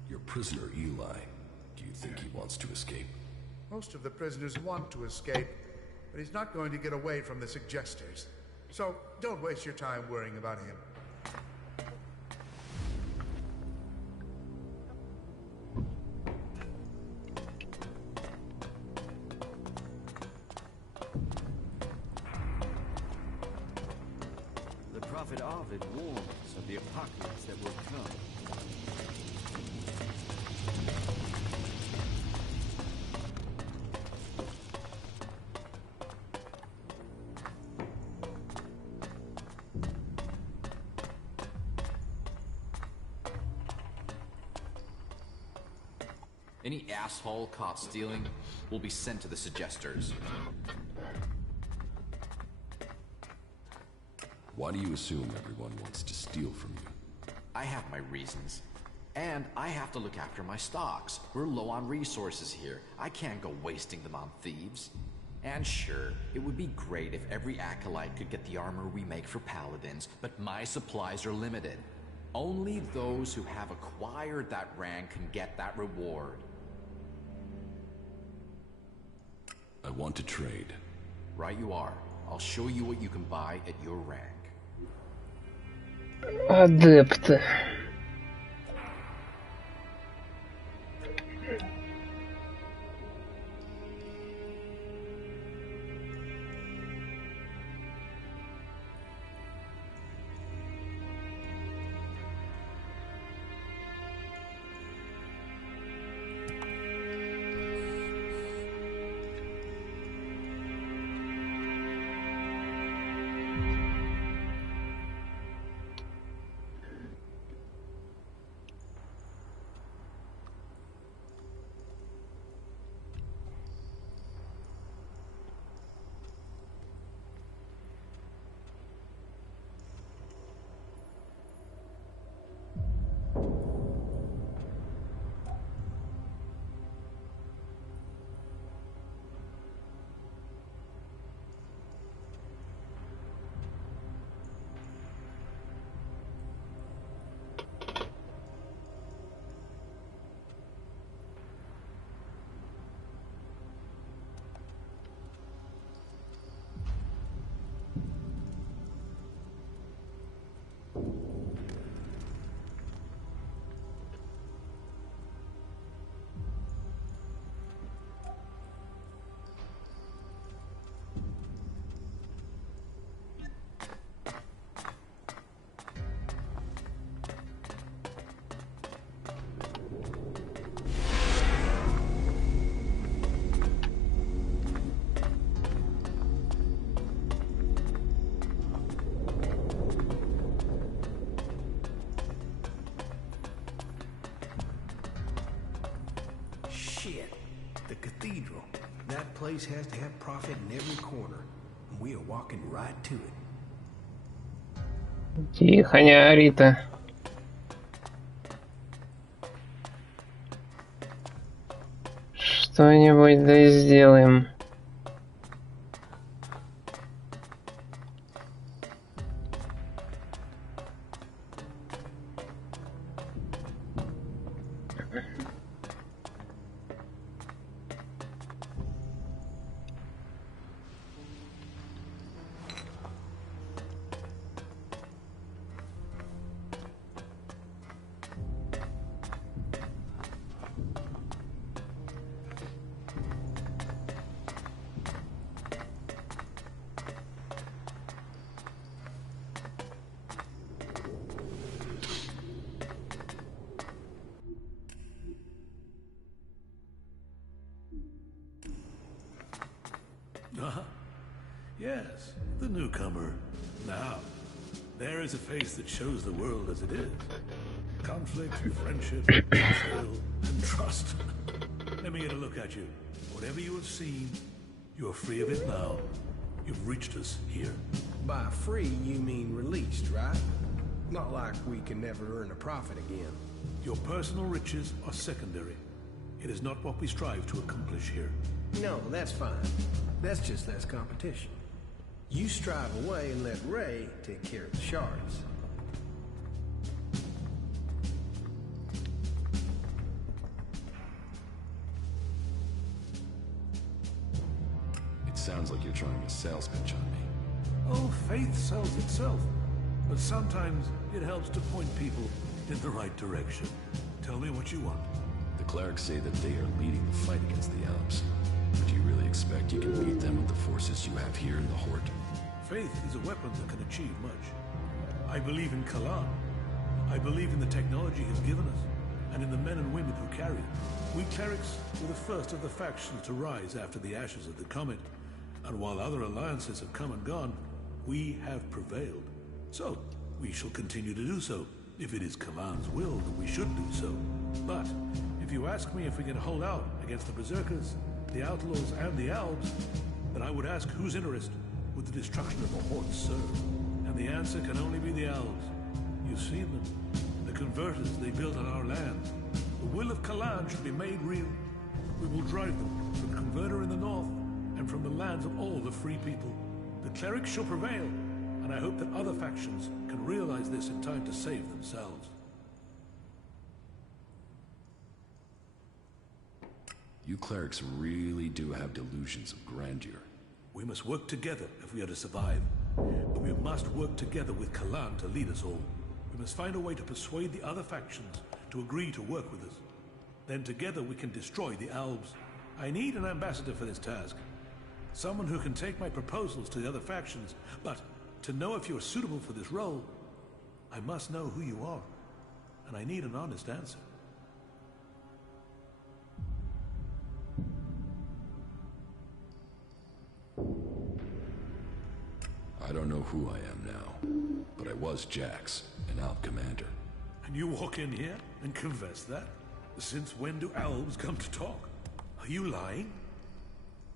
Your prisoner, Eli. Do you think he wants to escape? Most of the prisoners want to escape, but he's not going to get away from the suggesters. So don't waste your time worrying about him. The prophet Ovid warns of the apocalypse that will come. Any asshole caught stealing will be sent to the suggesters. Why do you assume everyone wants to steal from you? I have my reasons. And I have to look after my stocks. We're low on resources here. I can't go wasting them on thieves. And sure, it would be great if every acolyte could get the armor we make for paladins, but my supplies are limited. Only those who have acquired that rank can get that reward. I want to trade. Right you are. I'll show you what you can buy at your rank. Адепты. place has to have profit in every corner, and we are walking right to it. Тихо, не ори-то. Что-нибудь да и сделаем. Yes, the newcomer. Now, there is a face that shows the world as it is. Conflict, friendship, betrayal, and trust. Let me get a look at you. Whatever you have seen, you are free of it now. You've reached us here. By free, you mean released, right? Not like we can never earn a profit again. Your personal riches are secondary. It is not what we strive to accomplish here. No, that's fine. That's just less competition. You strive away and let Ray take care of the shards. It sounds like you're trying a sales pitch on me. Oh, faith sells itself. But sometimes it helps to point people in the right direction. Tell me what you want. The clerics say that they are leading the fight against the Alps. But do you really expect you can beat them with the forces you have here in the Horde? Faith is a weapon that can achieve much. I believe in Kalan. I believe in the technology he's given us, and in the men and women who carry it. We clerics were the first of the factions to rise after the ashes of the Comet, and while other alliances have come and gone, we have prevailed. So, we shall continue to do so. If it is Kalan's will, then we should do so. But, if you ask me if we can hold out against the Berserkers, the Outlaws, and the Elves, then I would ask whose interest would the destruction of the Horde serve? And the answer can only be the Elves. You've seen them. The converters they built on our lands. The will of Kalan should be made real. We will drive them from the converter in the north and from the lands of all the free people. The clerics shall prevail, and I hope that other factions can realize this in time to save themselves. You clerics really do have delusions of grandeur. We must work together if we are to survive. But we must work together with Kalan to lead us all. We must find a way to persuade the other factions to agree to work with us. Then together we can destroy the Alps. I need an ambassador for this task. Someone who can take my proposals to the other factions. But to know if you are suitable for this role, I must know who you are. And I need an honest answer. I don't know who I am now, but I was Jax, an Alp commander. And you walk in here and confess that? Since when do elves come to talk? Are you lying?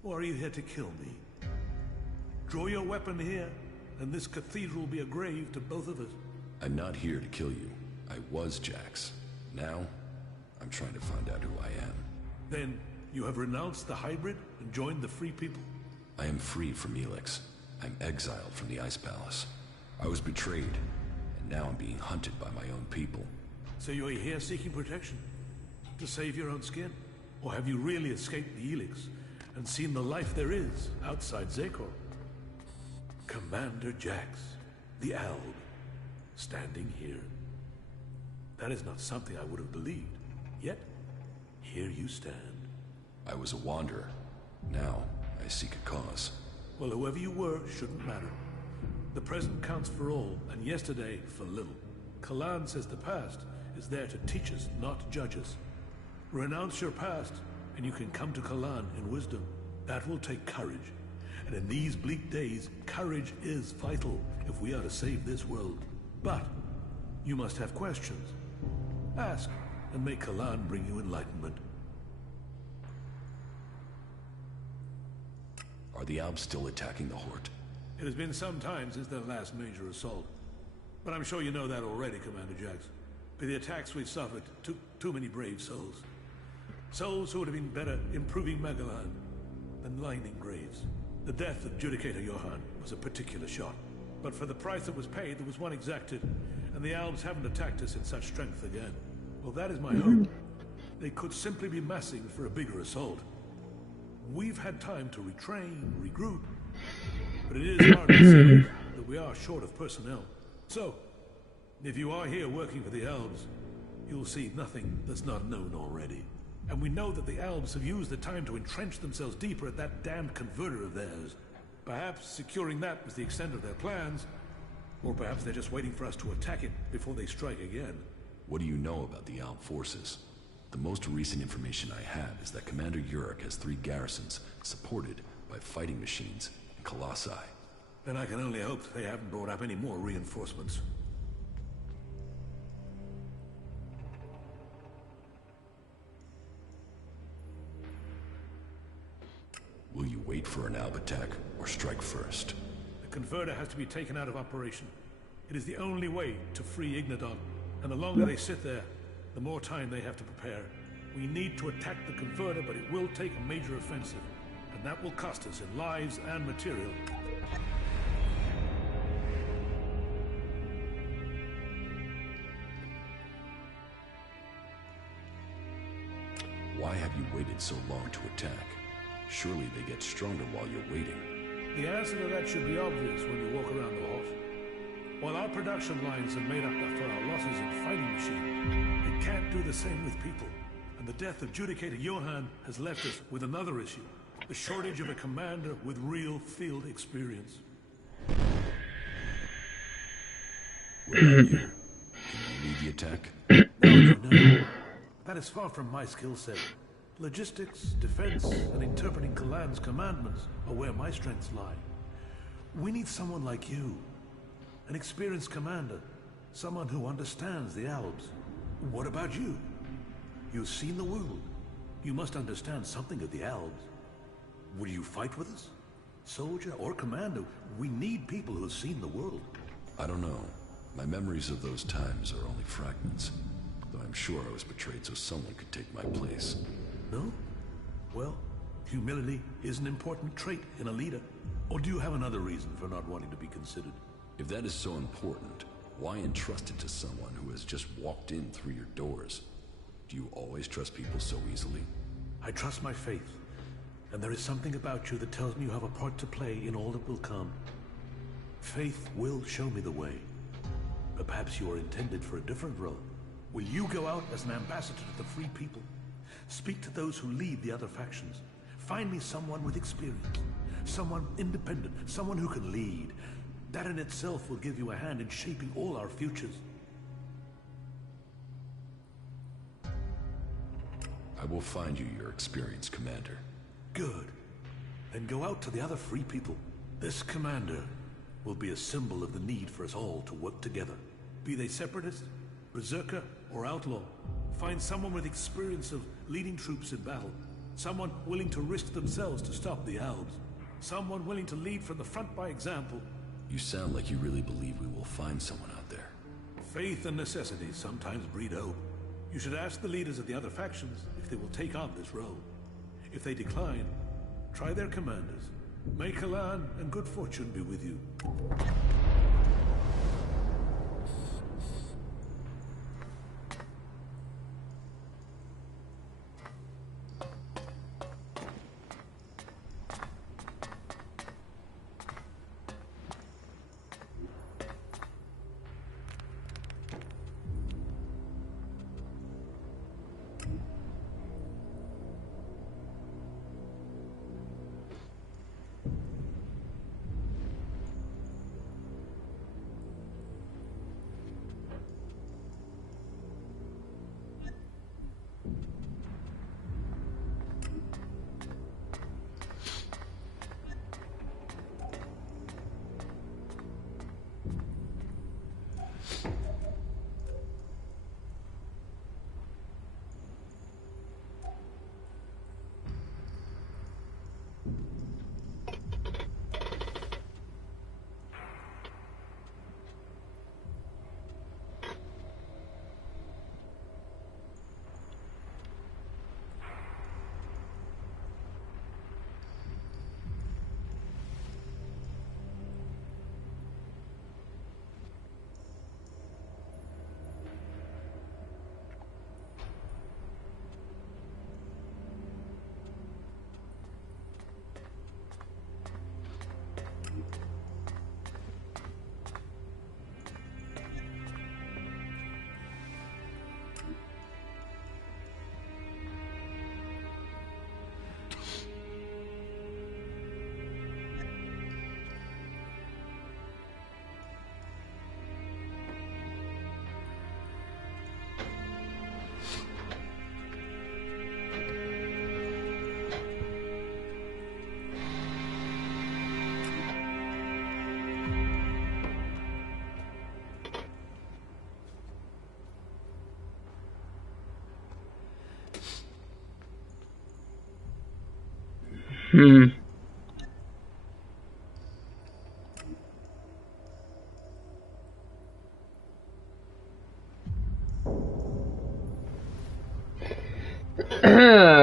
Or are you here to kill me? Draw your weapon here, and this cathedral will be a grave to both of us. I'm not here to kill you. I was Jax. Now, I'm trying to find out who I am. Then, you have renounced the hybrid and joined the Free People? I am free from Elex. I'm exiled from the Ice Palace. I was betrayed, and now I'm being hunted by my own people. So you're here seeking protection? To save your own skin? Or have you really escaped the Elex and seen the life there is outside Zekor? Commander Jax, the Alb, standing here. That is not something I would have believed. Yet, here you stand. I was a wanderer. Now, I seek a cause. Well, whoever you were shouldn't matter. The present counts for all, and yesterday for little. Kalan says the past is there to teach us, not judge us. Renounce your past, and you can come to Kalan in wisdom. That will take courage. And in these bleak days, courage is vital if we are to save this world. But you must have questions. Ask, and may Kalan bring you enlightenment. Are the Alps still attacking the Horde? It has been some time since their last major assault. But I'm sure you know that already, Commander Jax. But the attacks we've suffered took too many brave souls. Souls who would have been better improving Magalan than lying in graves. The death of Judicator Johann was a particular shot. But for the price that was paid, there was one exacted, and the Alps haven't attacked us in such strength again. Well, that is my hope. They could simply be massing for a bigger assault. We've had time to retrain, regroup, but it is hard to say that we are short of personnel. So, if you are here working for the Elves, you'll see nothing that's not known already. And we know that the Elves have used the time to entrench themselves deeper at that damned converter of theirs. Perhaps securing that was the extent of their plans, or perhaps they're just waiting for us to attack it before they strike again. What do you know about the Alp forces? The most recent information I have is that Commander Yurik has 3 garrisons supported by fighting machines and colossi. Then I can only hope they haven't brought up any more reinforcements. Will you wait for an Alp attack or strike first? The converter has to be taken out of operation. It is the only way to free Ignadon, and the longer they sit there, the more time they have to prepare. We need to attack the converter, but it will take a major offensive, and that will cost us in lives and material. Why have you waited so long to attack? Surely they get stronger while you're waiting. The answer to that should be obvious when you walk around the Horde. While our production lines have made up for our losses in fighting machines, they can't do the same with people. And the death of Judicator Johann has left us with another issue. The shortage of a commander with real field experience. What about you? Can you lead the attack? No. That is far from my skill set. Logistics, defense, and interpreting Kalan's commandments are where my strengths lie. We need someone like you. An experienced commander. Someone who understands the Alps. What about you? You've seen the world. You must understand something of the Alps. Will you fight with us? Soldier or commander, we need people who have seen the world. I don't know. My memories of those times are only fragments. Though I'm sure I was betrayed so someone could take my place. No? Well, humility is an important trait in a leader. Or do you have another reason for not wanting to be considered? If that is so important, why entrust it to someone who has just walked in through your doors? Do you always trust people so easily? I trust my faith. And there is something about you that tells me you have a part to play in all that will come. Faith will show me the way. But perhaps you are intended for a different role. Will you go out as an ambassador to the free people? Speak to those who lead the other factions. Find me someone with experience. Someone independent. Someone who can lead. That in itself will give you a hand in shaping all our futures. I will find you your experienced commander. Good. Then go out to the other free people. This commander will be a symbol of the need for us all to work together. Be they separatist, berserker, or outlaw. Find someone with experience of leading troops in battle. Someone willing to risk themselves to stop the Alps. Someone willing to lead from the front by example. You sound like you really believe we will find someone out there. Faith and necessity sometimes breed hope. You should ask the leaders of the other factions if they will take on this role. If they decline, try their commanders. May Kalan and good fortune be with you.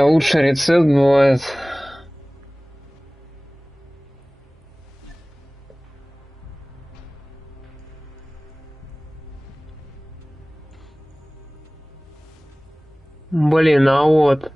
Лучший рецепт бывает. Блин, а вот.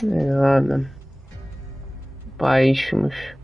Ладно. Поищем еще.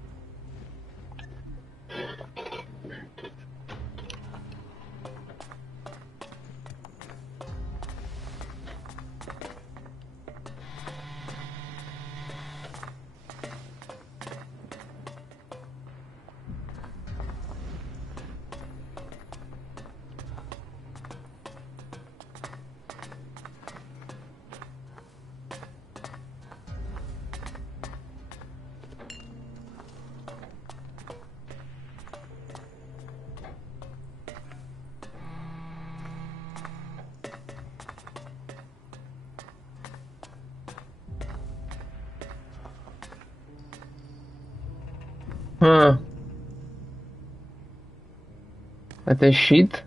Это щит?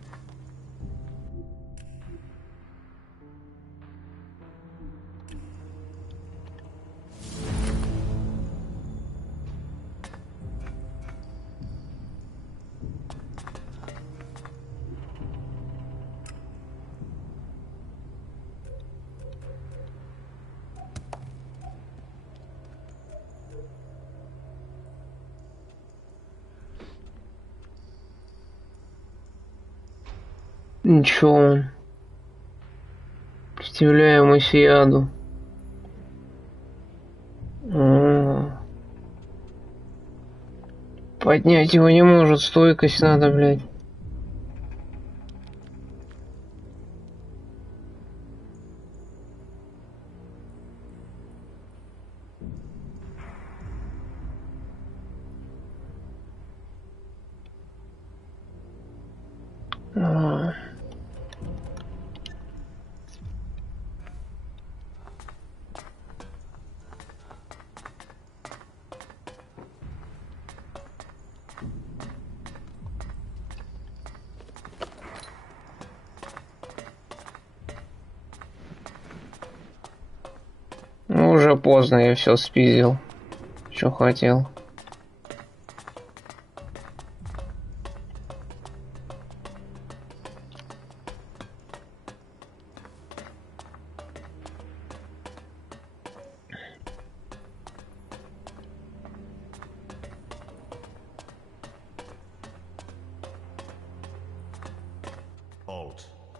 Ничего. Сопротивляемость яду. Поднять его не может, стойкость надо, блядь. Ну, уже поздно, я все спиздил, что хотел.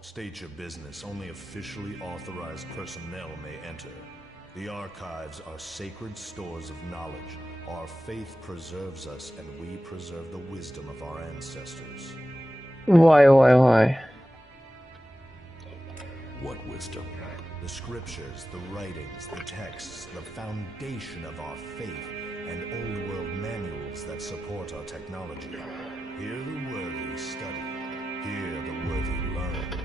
State your business. Only officially authorized personnel may enter. The archives are sacred stores of knowledge. Our faith preserves us, and we preserve the wisdom of our ancestors. Why? What wisdom? The scriptures, the writings, the texts, the foundation of our faith, and old world manuals that support our technology. Here the worthy study. Here the worthy learn.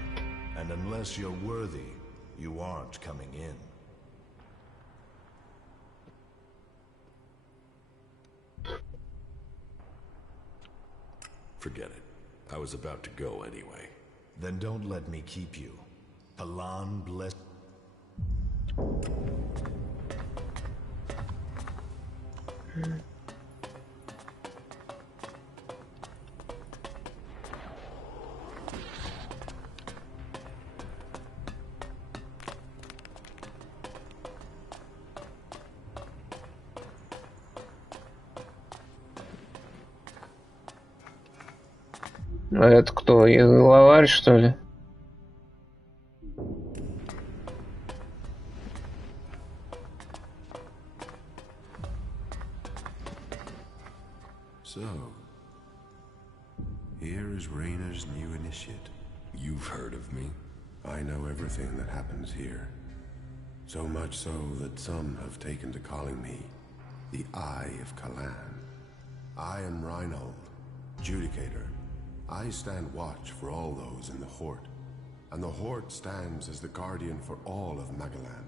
And unless you're worthy, you aren't coming in. Forget it. I was about to go anyway. Then don't let me keep you. Kalan bless... А это кто? Их главарь, что ли? So, here is Raynor's new initiate. You've heard of me? I know everything that happens here. So much so that some have taken to calling me the Eye of Kalan. I am Reinhold, Judicator. I stand watch for all those in the Hort, and the Hort stands as the guardian for all of Magalan.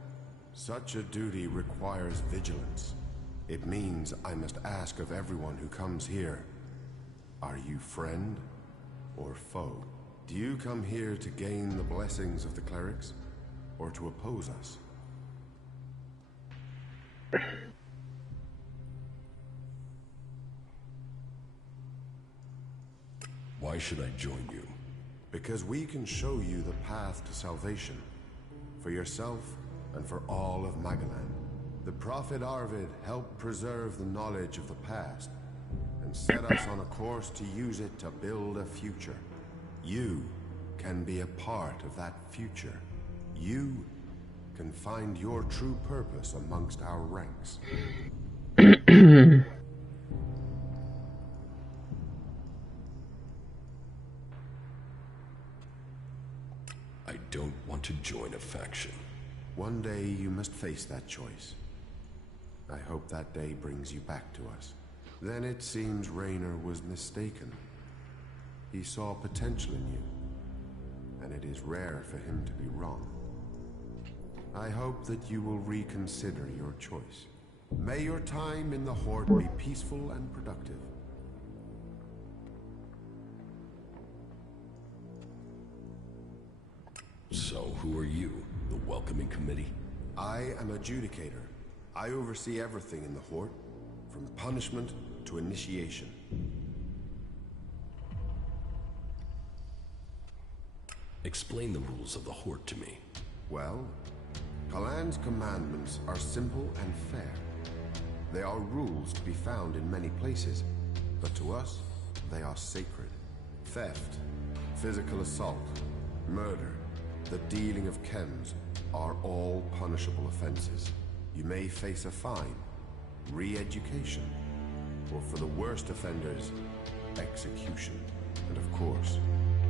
Such a duty requires vigilance. It means I must ask of everyone who comes here, are you friend or foe? Do you come here to gain the blessings of the clerics, or to oppose us? Why should I join you? Because we can show you the path to salvation, for yourself and for all of Magalan. The Prophet Arvid helped preserve the knowledge of the past, and set us on a course to use it to build a future. You can be a part of that future. You can find your true purpose amongst our ranks. I don't want to join a faction. One day you must face that choice. I hope that day brings you back to us. Then it seems Raynor was mistaken. He saw potential in you, and it is rare for him to be wrong. I hope that you will reconsider your choice. May your time in the Horde be peaceful and productive. So, who are you? The welcoming committee? I am a Judicator. I oversee everything in the Horde, from punishment to initiation. Explain the rules of the Horde to me. Well, Kalan's commandments are simple and fair. They are rules to be found in many places, but to us, they are sacred. Theft, physical assault, murder, the dealing of chems are all punishable offenses. You may face a fine, re-education, or for the worst offenders, execution. And of course,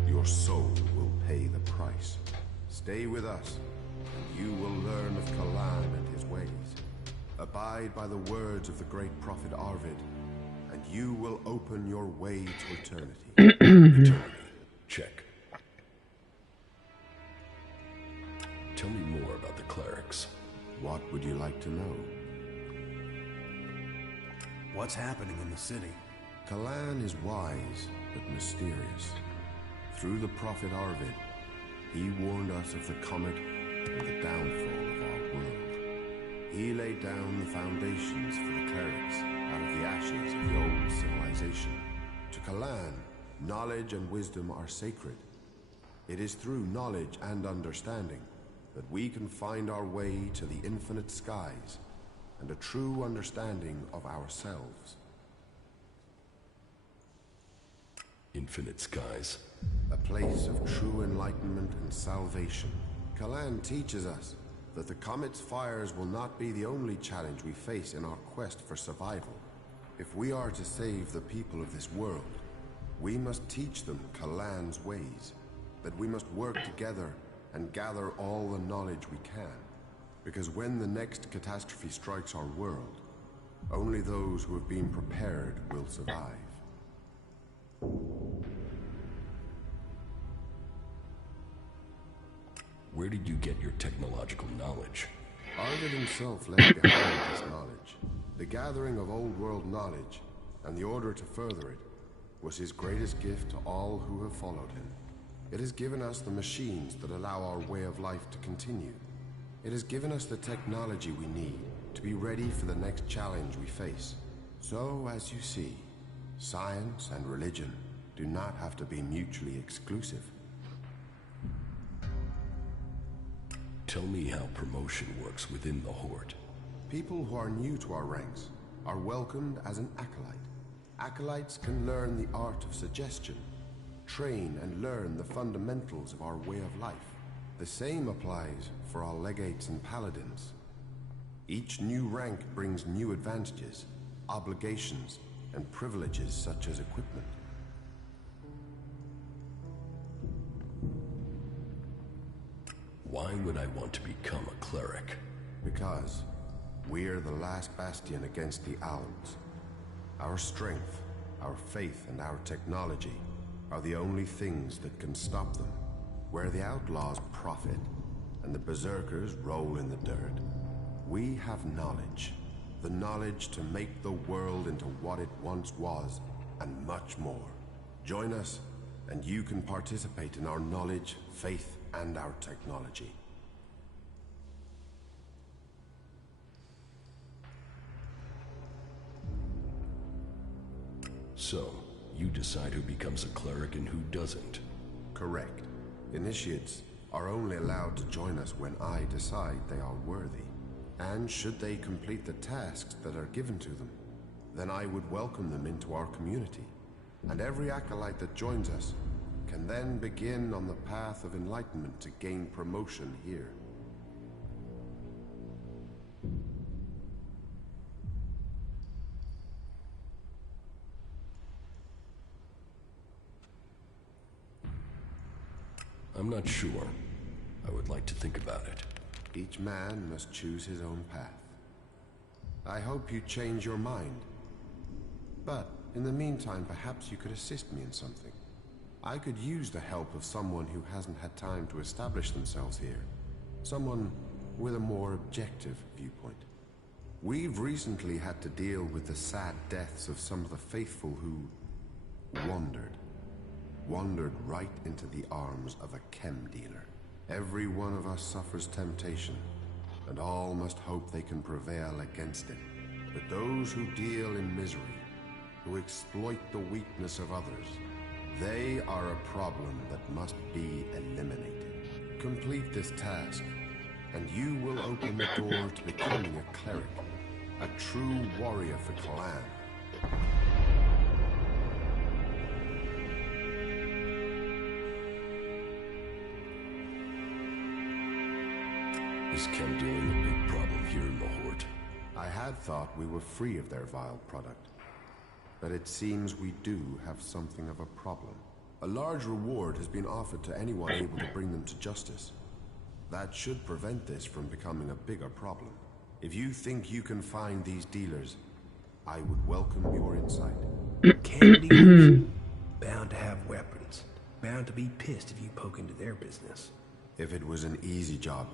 your soul will pay the price. Stay with us, and you will learn of Kalan and his ways. Abide by the words of the great prophet Arvid, and you will open your way to eternity. Eternity. Check. Tell me more about the clerics. What would you like to know? What's happening in the city? Kalan is wise, but mysterious. Through the prophet Arvid, he warned us of the comet and the downfall of our world. He laid down the foundations for the clerics out of the ashes of the old civilization. To Kalan, knowledge and wisdom are sacred. It is through knowledge and understanding that we can find our way to the infinite skies and a true understanding of ourselves. Infinite skies. A place of true enlightenment and salvation. Kalan teaches us that the comet's fires will not be the only challenge we face in our quest for survival. If we are to save the people of this world, we must teach them Kalan's ways, that we must work together and gather all the knowledge we can. Because when the next catastrophe strikes our world, only those who have been prepared will survive. Where did you get your technological knowledge? Arvid himself left behind this knowledge. The gathering of old world knowledge, and the order to further it, was his greatest gift to all who have followed him. It has given us the machines that allow our way of life to continue. It has given us the technology we need to be ready for the next challenge we face. So, as you see, science and religion do not have to be mutually exclusive. Tell me how promotion works within the Horde. People who are new to our ranks are welcomed as an acolyte. Acolytes can learn the art of suggestion, train and learn the fundamentals of our way of life. The same applies for our legates and paladins. Each new rank brings new advantages, obligations, and privileges such as equipment. Why would I want to become a cleric? Because we're the last bastion against the Alps. Our strength, our faith, and our technology are the only things that can stop them. Where the outlaws profit and the berserkers roll in the dirt, we have knowledge. The knowledge to make the world into what it once was, and much more. Join us, and you can participate in our knowledge, faith, and our technology. So, you decide who becomes a cleric and who doesn't? Correct. Initiates are only allowed to join us when I decide they are worthy. And should they complete the tasks that are given to them, then I would welcome them into our community. And every acolyte that joins us can then begin on the path of enlightenment to gain promotion here. I'm not sure. I would like to think about it. Each man must choose his own path. I hope you change your mind. But in the meantime, perhaps you could assist me in something. I could use the help of someone who hasn't had time to establish themselves here. Someone with a more objective viewpoint. We've recently had to deal with the sad deaths of some of the faithful who wandered right into the arms of a chem dealer. Every one of us suffers temptation, and all must hope they can prevail against it. But those who deal in misery, who exploit the weakness of others, they are a problem that must be eliminated. Complete this task, and you will open the door to becoming a cleric, a true warrior for Kalan. Is chem dealing a big problem here in the Hort? I had thought we were free of their vile product, but it seems we do have something of a problem. A large reward has been offered to anyone able to bring them to justice. That should prevent this from becoming a bigger problem. If you think you can find these dealers, I would welcome your insight. Chem dealers? Bound to have weapons. Bound to be pissed if you poke into their business. If it was an easy job,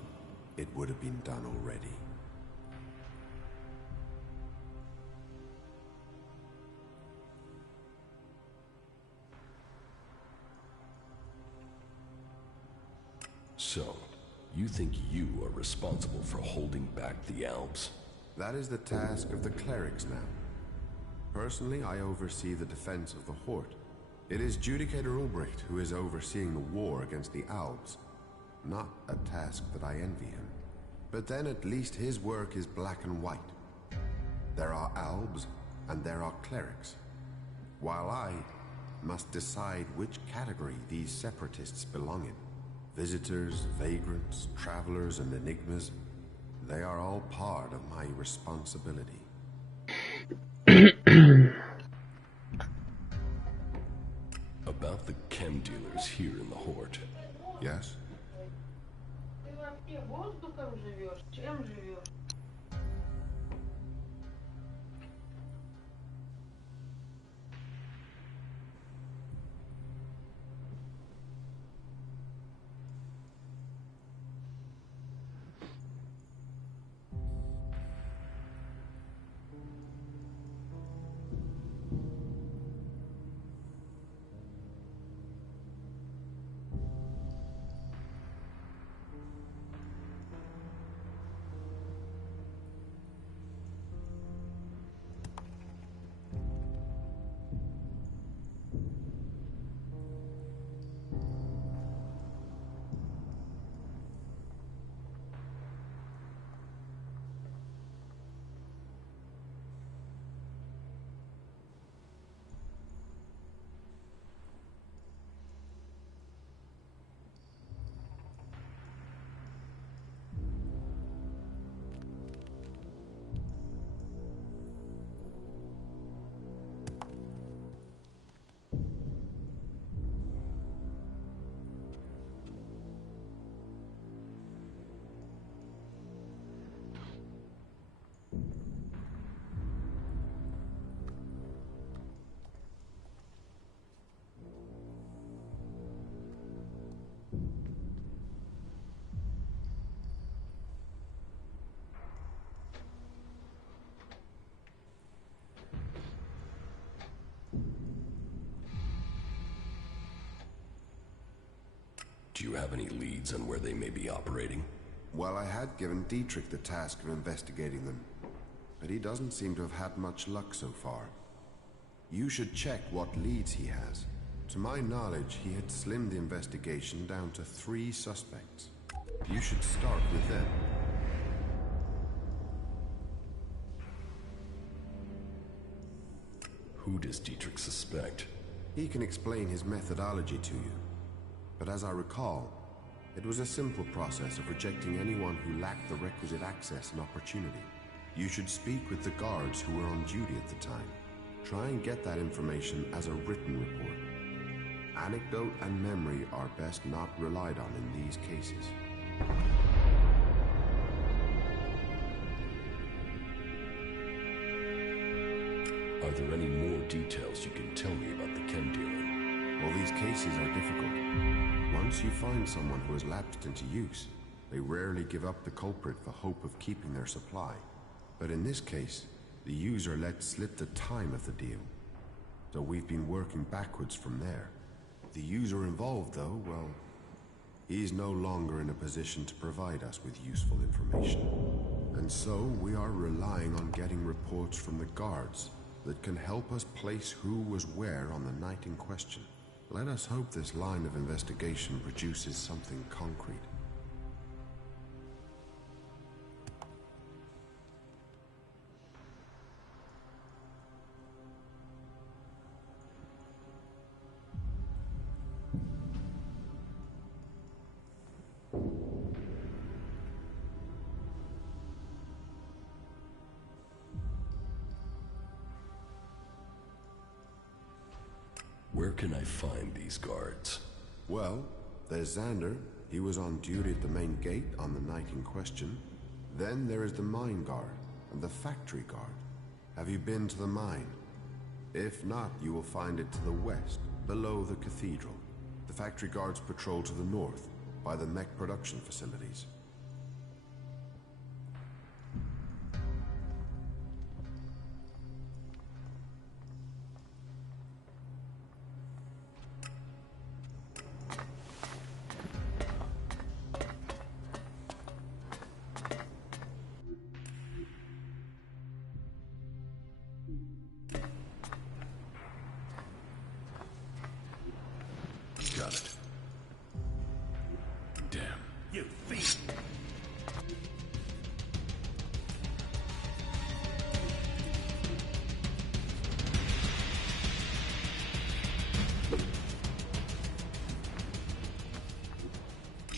it would have been done already. So, you think you are responsible for holding back the Alps? That is the task of the clerics now. Personally, I oversee the defense of the Hort. It is Judicator Ulbricht who is overseeing the war against the Alps. Not a task that I envy him. But then at least his work is black and white. There are Albs and there are clerics. While I must decide which category these separatists belong in. Visitors, vagrants, travelers, and enigmas, they are all part of my responsibility. About the chem dealers here in the Hort. Yes? Ты вообще воздухом живешь? Чем живешь? Do you have any leads on where they may be operating? Well, I had given Dietrich the task of investigating them, but he doesn't seem to have had much luck so far. You should check what leads he has. To my knowledge, he had slimmed the investigation down to 3 suspects. You should start with them. Who does Dietrich suspect? He can explain his methodology to you. But as I recall, it was a simple process of rejecting anyone who lacked the requisite access and opportunity. You should speak with the guards who were on duty at the time. Try and get that information as a written report. Anecdote and memory are best not relied on in these cases. Are there any more details you can tell me about the chem dealing? Well, these cases are difficult. Once you find someone who has lapsed into use, they rarely give up the culprit for hope of keeping their supply. But in this case, the user let slip the time of the deal. So we've been working backwards from there. The user involved, though, well, he's no longer in a position to provide us with useful information. And so we are relying on getting reports from the guards that can help us place who was where on the night in question. Let us hope this line of investigation produces something concrete. Where can I find these guards? Well, there's Xander. He was on duty at the main gate on the night in question. Then there is the mine guard and the factory guard. Have you been to the mine? If not, you will find it to the west, below the cathedral. The factory guards patrol to the north, by the mech production facilities. Got it. Damn. You thief!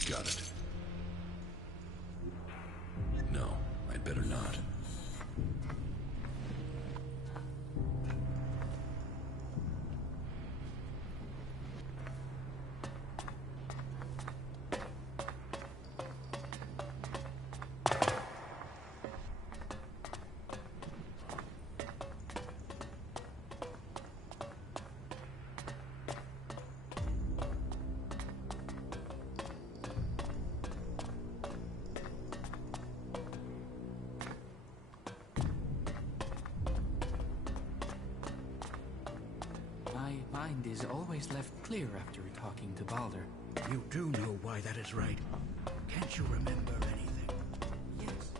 Got it. No, I'd better not. My mind is always left clear after talking to Balder. You do know why that is, right? Can't you remember anything? Yes.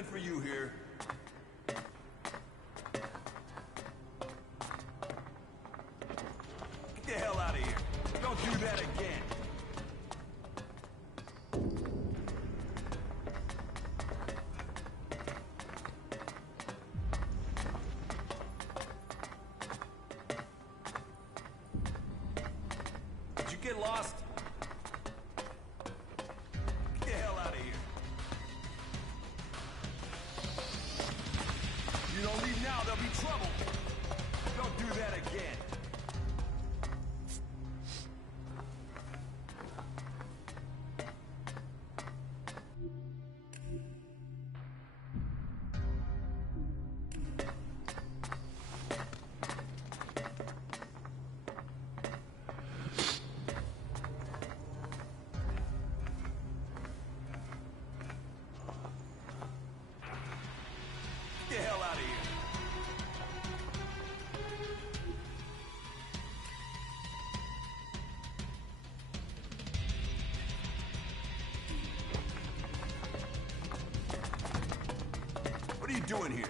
nothing for you here. Get the hell out of here. Don't do that again. Did you get lost? Get the hell out of here. You don't leave now, there'll be trouble. Don't do that again. Get the hell out of here. What are you doing here?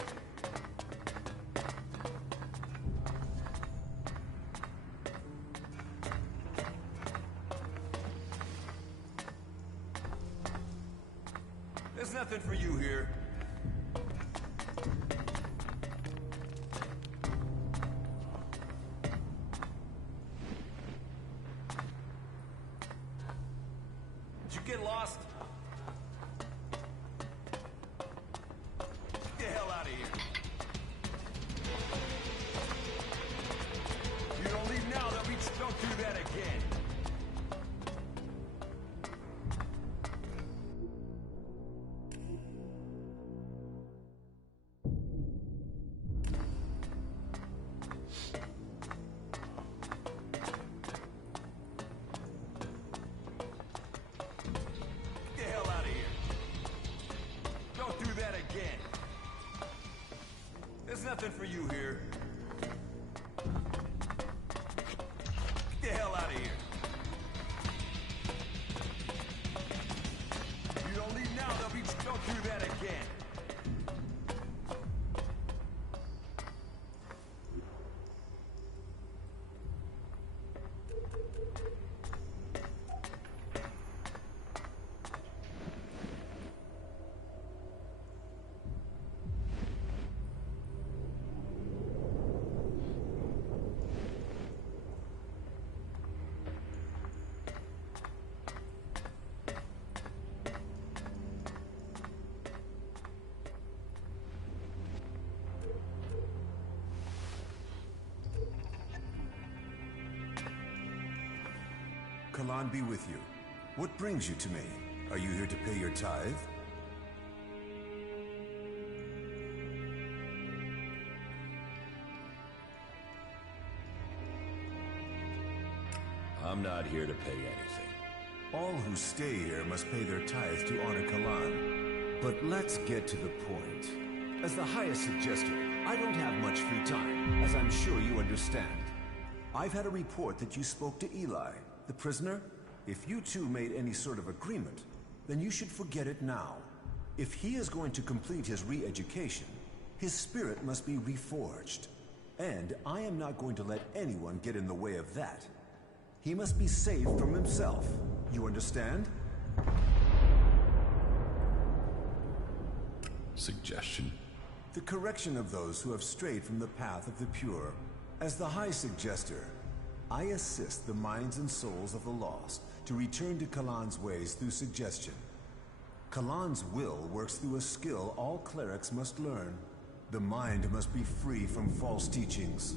There's nothing for you here. Did you get lost? Get the hell out of here. You don't leave now, there'll be... Don't do that again. Get the hell out of here. Don't do that again. There's nothing for you here. Get the hell out of here. You don't leave now, there'll be... Don't do that again. Kalan be with you. What brings you to me? Are you here to pay your tithe? I'm not here to pay anything. All who stay here must pay their tithe to honor Kalan. But let's get to the point. As the highest suggester, I don't have much free time, as I'm sure you understand. I've had a report that you spoke to Eli, the prisoner. If you two made any sort of agreement, then you should forget it now. If he is going to complete his re-education, his spirit must be reforged. And I am not going to let anyone get in the way of that. He must be saved from himself. You understand? Suggestion? The correction of those who have strayed from the path of the pure. As the High Suggester, I assist the minds and souls of the lost to return to Kalan's ways through suggestion. Kalan's will works through a skill all clerics must learn. The mind must be free from false teachings.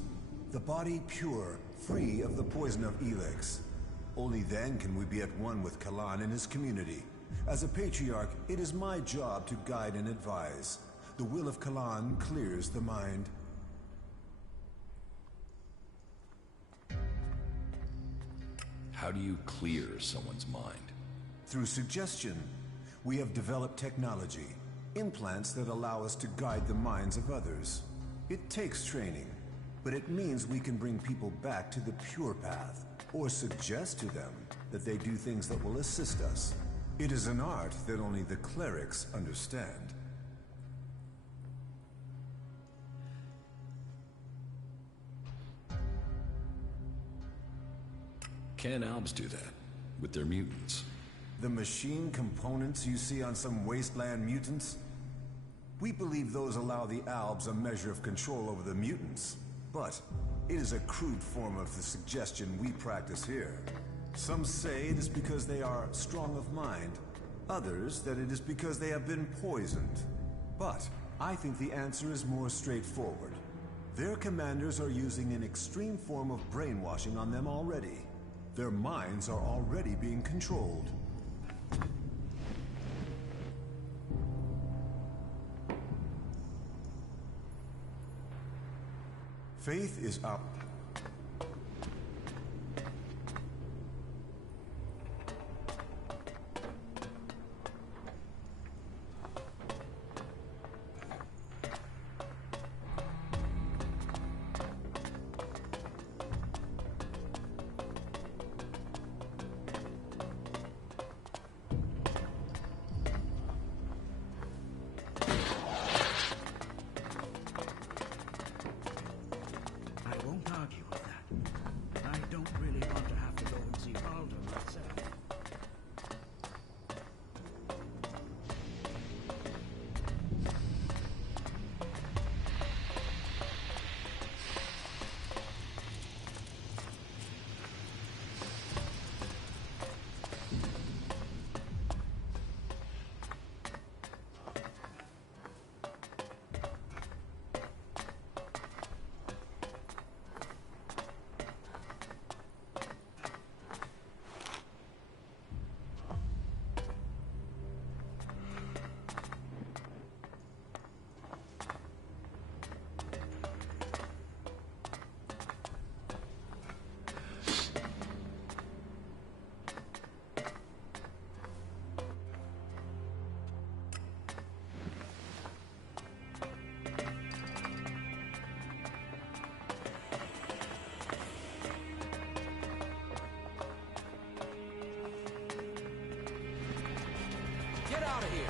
The body pure, free of the poison of Elex. Only then can we be at one with Kalan and his community. As a patriarch, it is my job to guide and advise. The will of Kalan clears the mind. How do you clear someone's mind? Through suggestion. We have developed technology, implants that allow us to guide the minds of others. It takes training, but it means we can bring people back to the pure path, or suggest to them that they do things that will assist us. It is an art that only the clerics understand. can Albs do that? With their mutants? The machine components you see on some wasteland mutants? We believe those allow the Albs a measure of control over the mutants. But it is a crude form of the suggestion we practice here. Some say it is because they are strong of mind. Others that it is because they have been poisoned. But I think the answer is more straightforward. Their commanders are using an extreme form of brainwashing on them already. Their minds are already being controlled. Faith is up. Get out of here!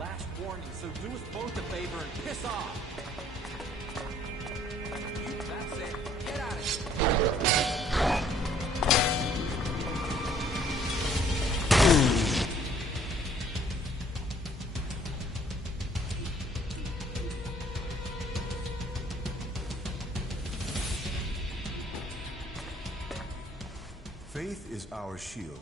Last warning, so do us both a favor and piss off! That's it. Get out of here! Faith is our shield.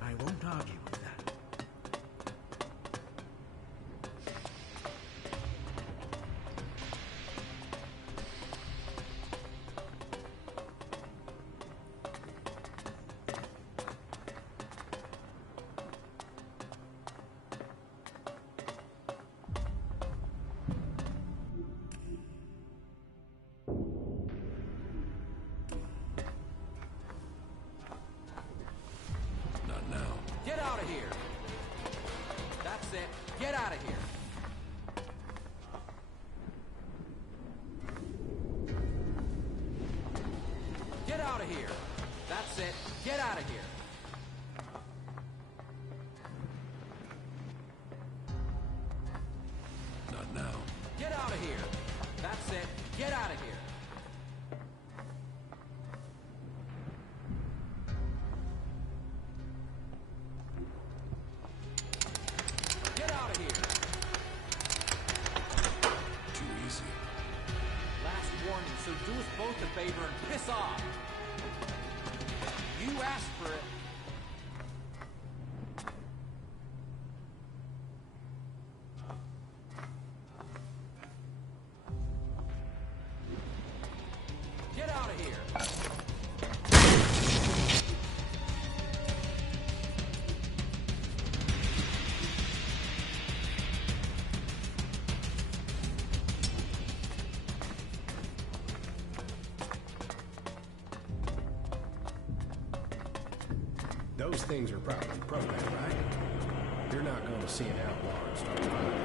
I won't argue with that. Get out of here! That's it. Get out of here! Get out of here! That's it. Get out of here! Not now. Get out of here! That's it. Get out of here! Get out of here! Too easy. Last warning, so do us both a favor and piss off! You asked for it. Get out of here! Those things are properly programmed, right? You're not going to see an outlaw and start fighting.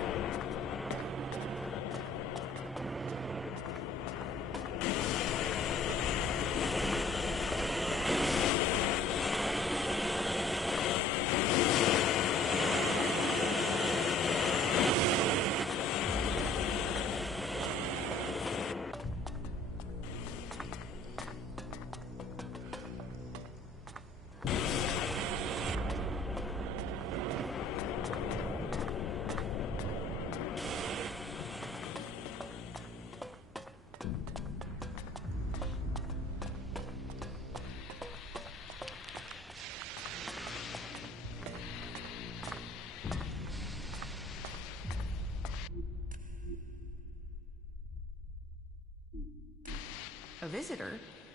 visitor,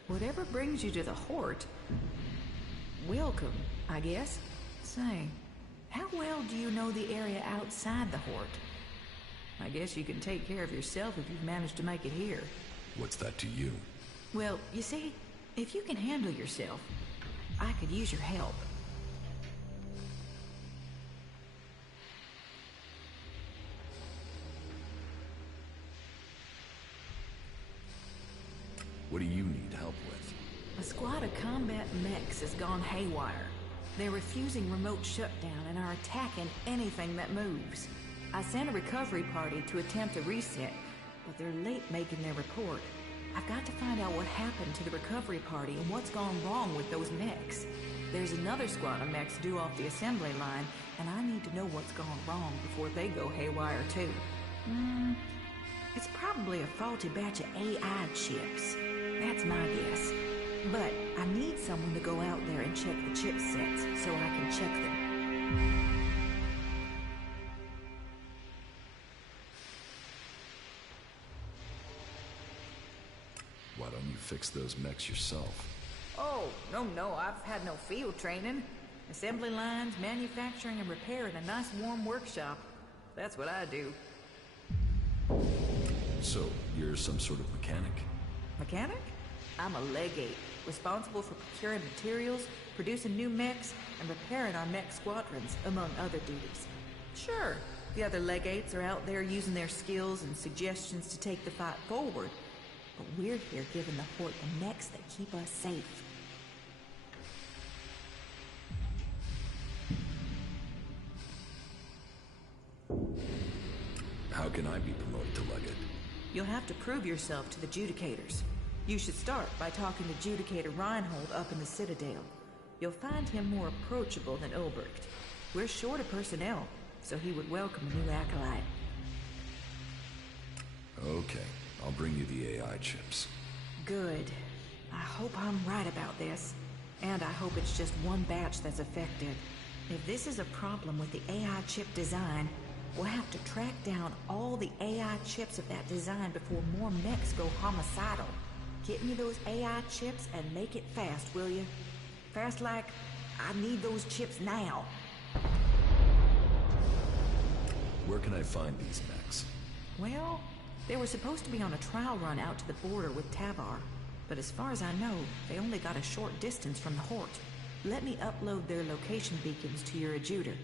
whatever brings you to the Hort, welcome, I guess. Say, how well do you know the area outside the Hort? I guess you can take care of yourself if you've managed to make it here. What's that to you? Well, you see, if you can handle yourself, I could use your help. What do you need help with? A squad of combat mechs has gone haywire. They're refusing remote shutdown and are attacking anything that moves. I sent a recovery party to attempt a reset, but they're late making their report. I've got to find out what happened to the recovery party and what's gone wrong with those mechs. There's another squad of mechs due off the assembly line, and I need to know what's gone wrong before they go haywire too. It's probably a faulty batch of AI chips. That's my guess. But I need someone to go out there and check the chipsets so I can check them. Why don't you fix those mechs yourself? Oh, no, I've had no field training. Assembly lines, manufacturing, and repair in a nice warm workshop. That's what I do. So, you're some sort of mechanic? Mechanic? I'm a legate, responsible for procuring materials, producing new mechs, and repairing our mech squadrons, among other duties. Sure, the other legates are out there using their skills and suggestions to take the fight forward, but we're here giving the Hort the mechs that keep us safe. How can I be promoted to legate? You'll have to prove yourself to the Judicators. You should start by talking to Judicator Reinhold up in the Citadel. You'll find him more approachable than Ulbricht. We're short of personnel, so he would welcome a new acolyte. Okay, I'll bring you the AI chips. Good. I hope I'm right about this. And I hope it's just one batch that's affected. If this is a problem with the AI chip design, we'll have to track down all the AI chips of that design before more mechs go homicidal. Get me those AI chips and make it fast, will you? Fast like, I need those chips now. Where can I find these mechs? Well, they were supposed to be on a trial run out to the border with Tavar. But as far as I know, they only got a short distance from the Hort. Let me upload their location beacons to your adjutor.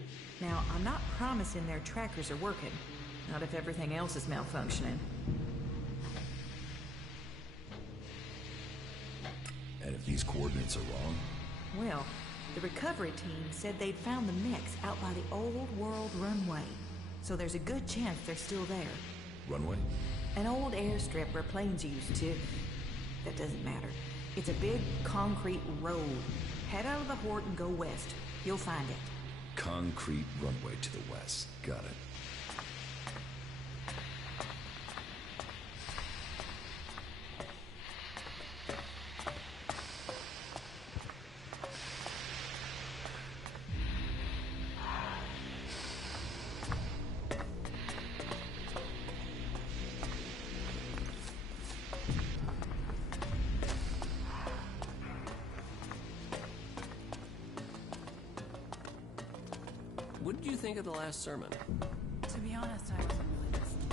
Now, I'm not promising their trackers are working. Not if everything else is malfunctioning. And if these coordinates are wrong? Well, the recovery team said they'd found the mechs out by the old world runway. So there's a good chance they're still there. Runway? An old airstrip where planes used to... That doesn't matter. It's a big concrete road. Head out of the Hort and go west. You'll find it. Concrete runway to the west. Got it. What did you think of the last sermon? To be honest, I wasn't really listening.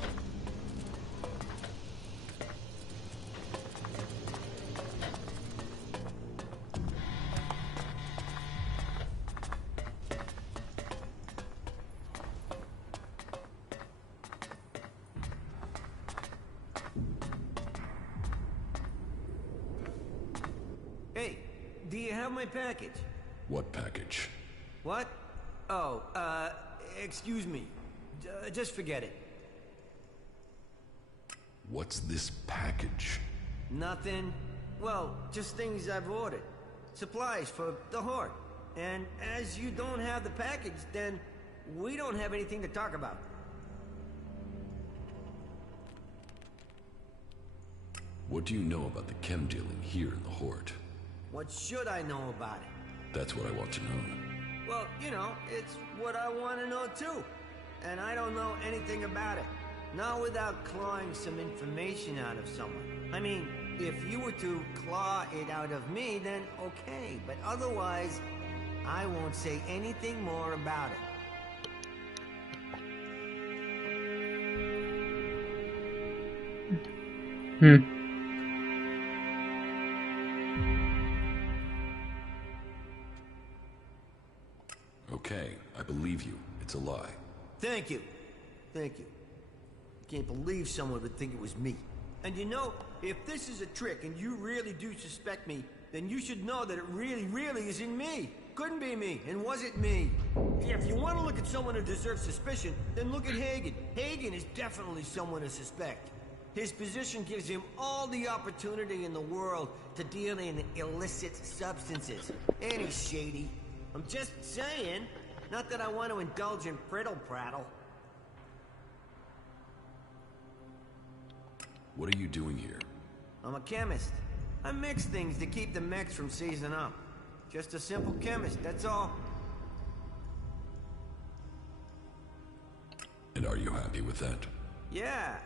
Hey, do you have my package? What package? What? Oh, excuse me. Just forget it. What's this package? Nothing. Well, just things I've ordered. Supplies for the Hort. And as you don't have the package, then we don't have anything to talk about. What do you know about the chem dealing here in the Hort? What should I know about it? That's what I want to know. Well, you know, it's what I want to know too. And I don't know anything about it. Not without clawing some information out of someone. I mean, If you were to claw it out of me, then okay. But otherwise, I won't say anything more about it. Okay, I believe you. It's a lie. Thank you. Thank you. I can't believe someone would think it was me. And you know, if this is a trick and you really do suspect me, then you should know that it really isn't me. Couldn't be me, and wasn't me. If you want to look at someone who deserves suspicion, then look at Hagen. Hagen is definitely someone to suspect. His position gives him all the opportunity in the world to deal in illicit substances. And he's shady. I'm just saying. Not that I want to indulge in prattle. What are you doing here? I'm a chemist. I mix things to keep the mechs from seizing up. Just a simple chemist, that's all. And are you happy with that? Yeah,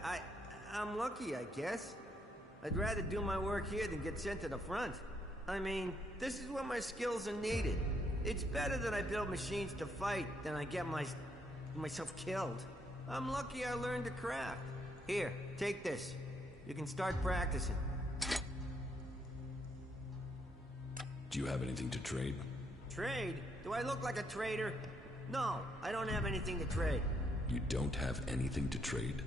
I'm lucky, I guess. I'd rather do my work here than get sent to the front. I mean, this is where my skills are needed. It's better that I build machines to fight than I get myself killed. I'm lucky I learned to craft. Here, take this. You can start practicing. Do you have anything to trade? Trade? Do I look like a trader? No, I don't have anything to trade. You don't have anything to trade?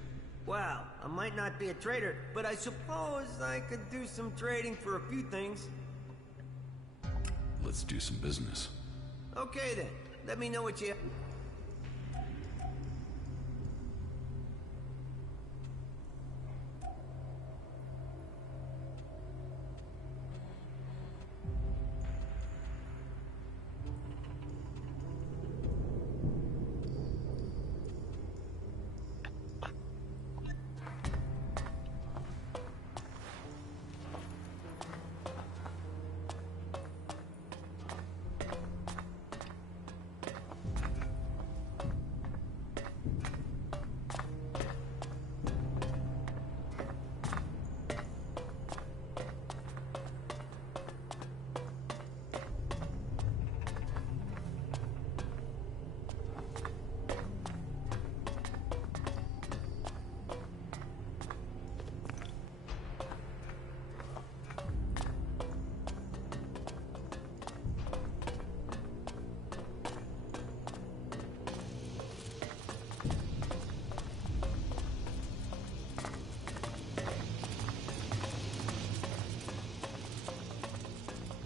Well, I might not be a trader, but I suppose I could do some trading for a few things. Let's do some business. Okay then, let me know what you...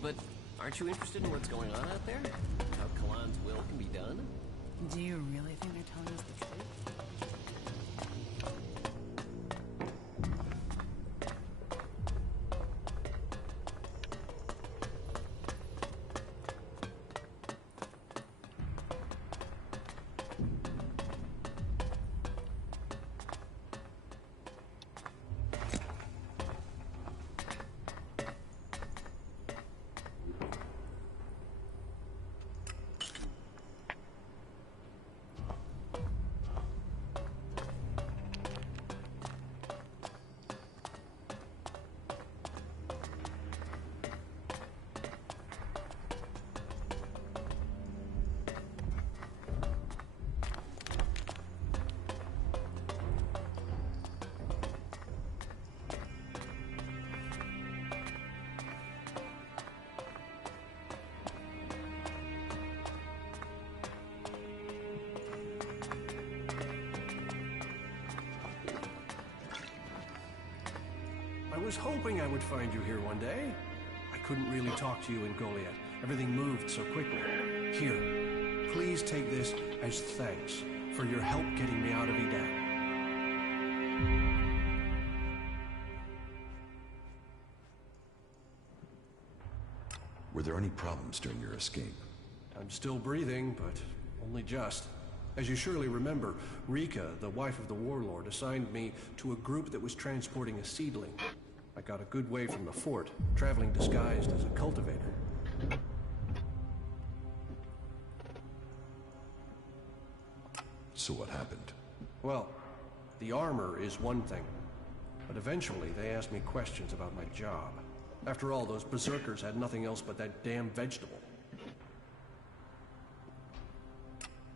But aren't you interested in what's going on out there? How Kalan's will can be done? Do you really think they're telling us the truth? I was hoping I would find you here one day. I couldn't really talk to you in Goliath. Everything moved so quickly. Here, please take this as thanks for your help getting me out of Eden. Were there any problems during your escape? I'm still breathing, but only just. As you surely remember, Rika, the wife of the warlord, assigned me to a group that was transporting a seedling. I got a good way from the fort, traveling disguised as a cultivator. So what happened? Well, the armor is one thing. But eventually, they asked me questions about my job. After all, those berserkers had nothing else but that damn vegetable.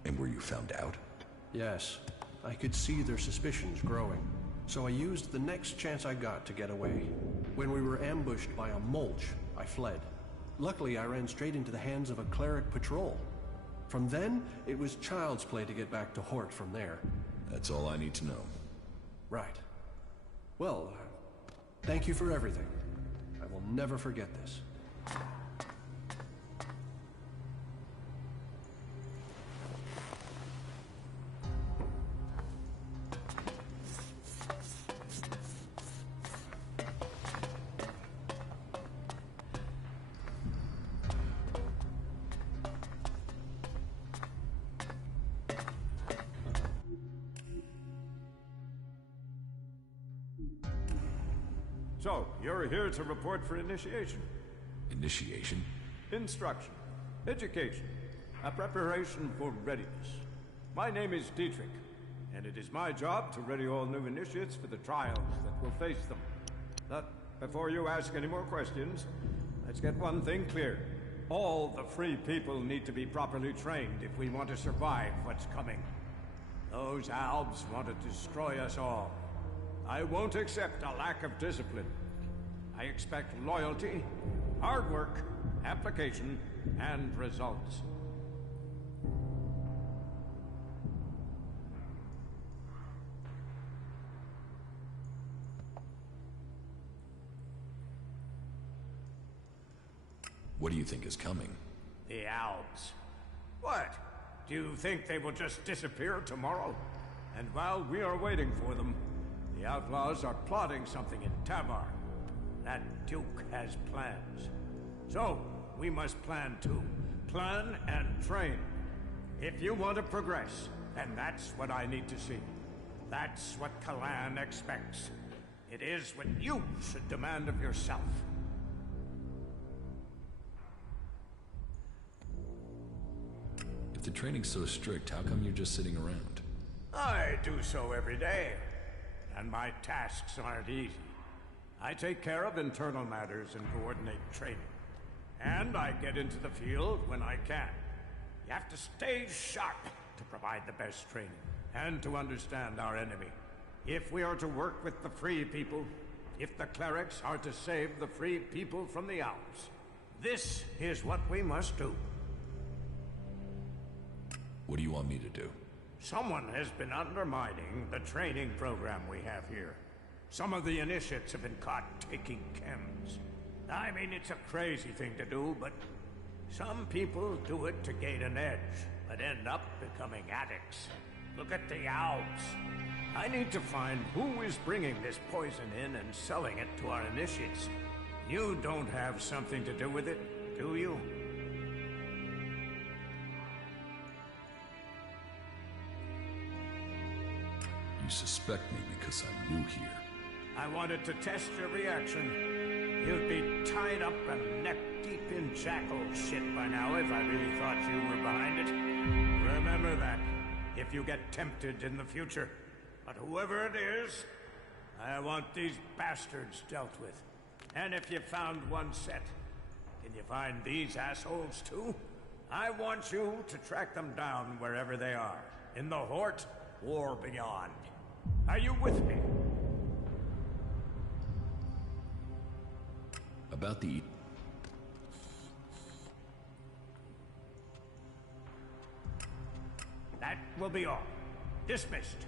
And were you found out? Yes. I could see their suspicions growing. So I used the next chance I got to get away. When we were ambushed by a mulch, I fled. Luckily, I ran straight into the hands of a cleric patrol. From then, it was child's play to get back to Hort from there. That's all I need to know. Right. Well, thank you for everything. I will never forget this. So, you're here to report for initiation. Initiation? Instruction. Education. A preparation for readiness. My name is Dietrich, and it is my job to ready all new initiates for the trials that will face them. But before you ask any more questions, let's get one thing clear. All the free people need to be properly trained if we want to survive what's coming. Those Albs want to destroy us all. I won't accept a lack of discipline. I expect loyalty, hard work, application, and results. What do you think is coming? The Albs. What? Do you think they will just disappear tomorrow? And while we are waiting for them, the outlaws are plotting something in Tabar. That Duke has plans. So, we must plan too. Plan and train. If you want to progress, then that's what I need to see. That's what Kalan expects. It is what you should demand of yourself. If the training's so strict, how come you're just sitting around? I do so every day. And my tasks aren't easy. I take care of internal matters and coordinate training. And I get into the field when I can. You have to stay sharp to provide the best training, and to understand our enemy. If we are to work with the free people, if the clerics are to save the free people from the Alps, this is what we must do. What do you want me to do? Someone has been undermining the training program we have here. Some of the initiates have been caught taking chems. I mean, it's a crazy thing to do, but some people do it to gain an edge, but end up becoming addicts. Look at the Alps. I need to find who is bringing this poison in and selling it to our initiates. You don't have something to do with it, do you? You suspect me because I'm new here. I wanted to test your reaction. You'd be tied up and neck-deep in jackal shit by now if I really thought you were behind it. Remember that, if you get tempted in the future. But whoever it is, I want these bastards dealt with. And if you found one set, can you find these assholes too? I want you to track them down wherever they are. In the Hort or beyond. Are you with me? About the... That will be all. Dismissed.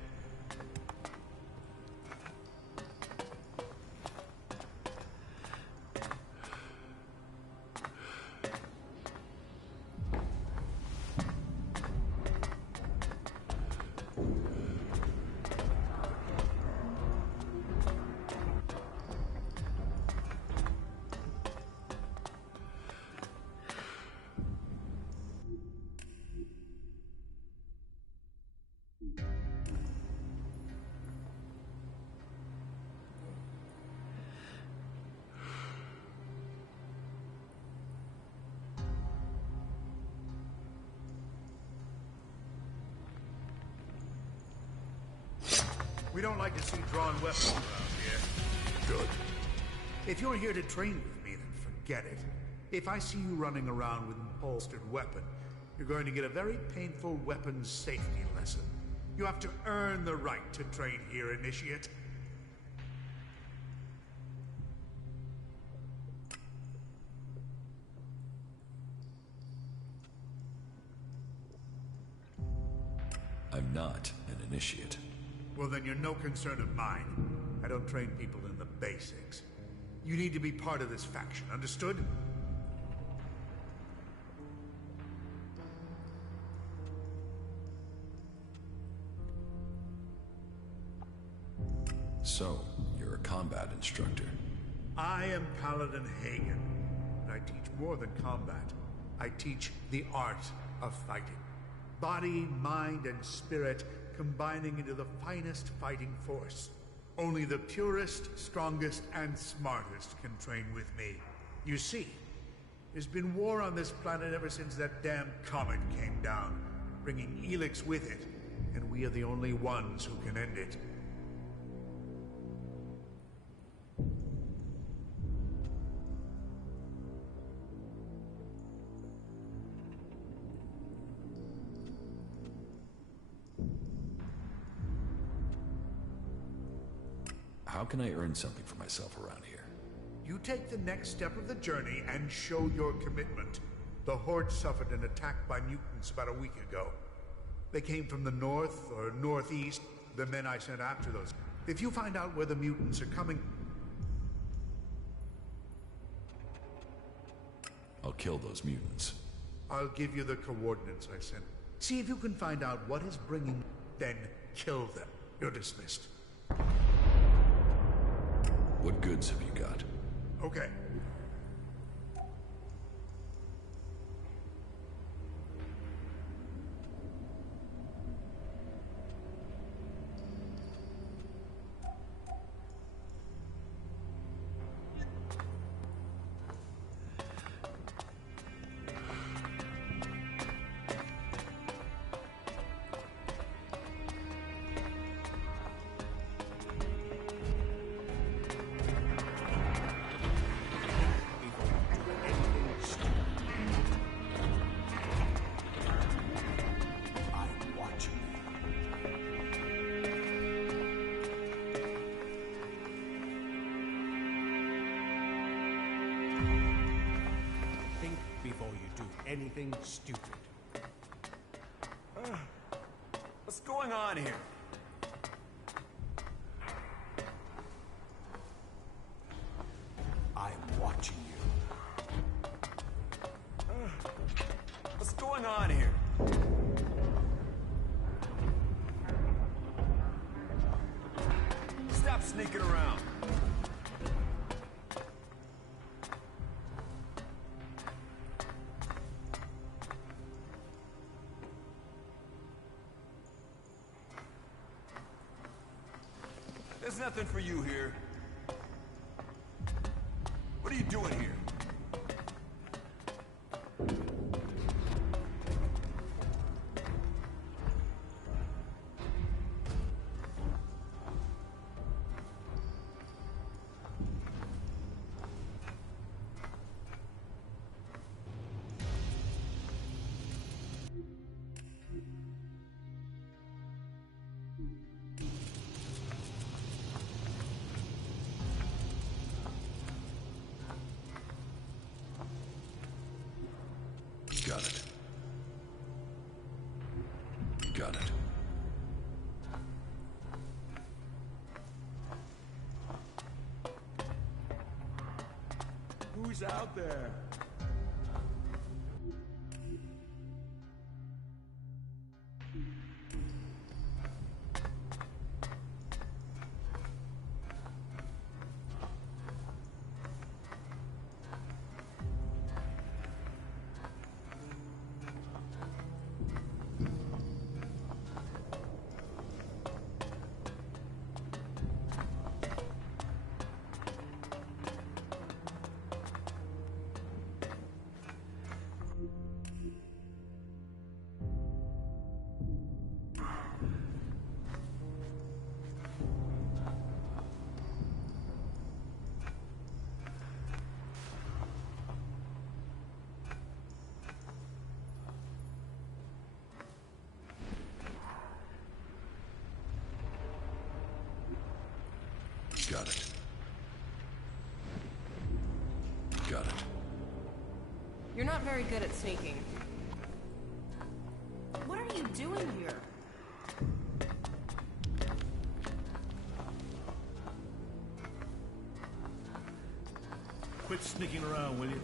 We don't like to see drawn weapons around here. Good. If you're here to train with me, then forget it. If I see you running around with an holstered weapon, you're going to get a very painful weapons safety lesson. You have to earn the right to train here, Initiate. I'm not an initiate. Well, then you're no concern of mine. I don't train people in the basics. You need to be part of this faction, understood? So, you're a combat instructor. I am Paladin Hagen, and I teach more than combat. I teach the art of fighting. Body, mind, and spirit combining into the finest fighting force. Only the purest, strongest, and smartest can train with me. You see, there's been war on this planet ever since that damn comet came down, bringing Elex with it, and we are the only ones who can end it. How can I earn something for myself around here? You take the next step of the journey and show your commitment. The Horde suffered an attack by mutants about a week ago. They came from the north or northeast, the men I sent after those. If you find out where the mutants are coming... I'll kill those mutants. I'll give you the coordinates I sent. See if you can find out what is bringing... Then kill them. You're dismissed. What goods have you got? Okay. Anything stupid. What's going on here? I'm watching you. What's going on here? Stop sneaking around. There's nothing for you here. What are you doing here? Got it. Got it. Who's out there? Got it. Got it. You're not very good at sneaking. What are you doing here? Quit sneaking around, will you?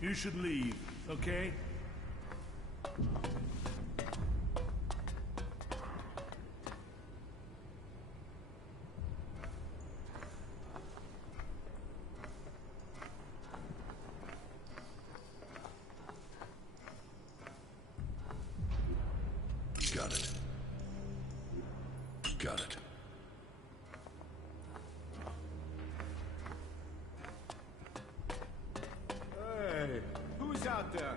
You should leave, okay? Got it. Got it. Hey, who's out there?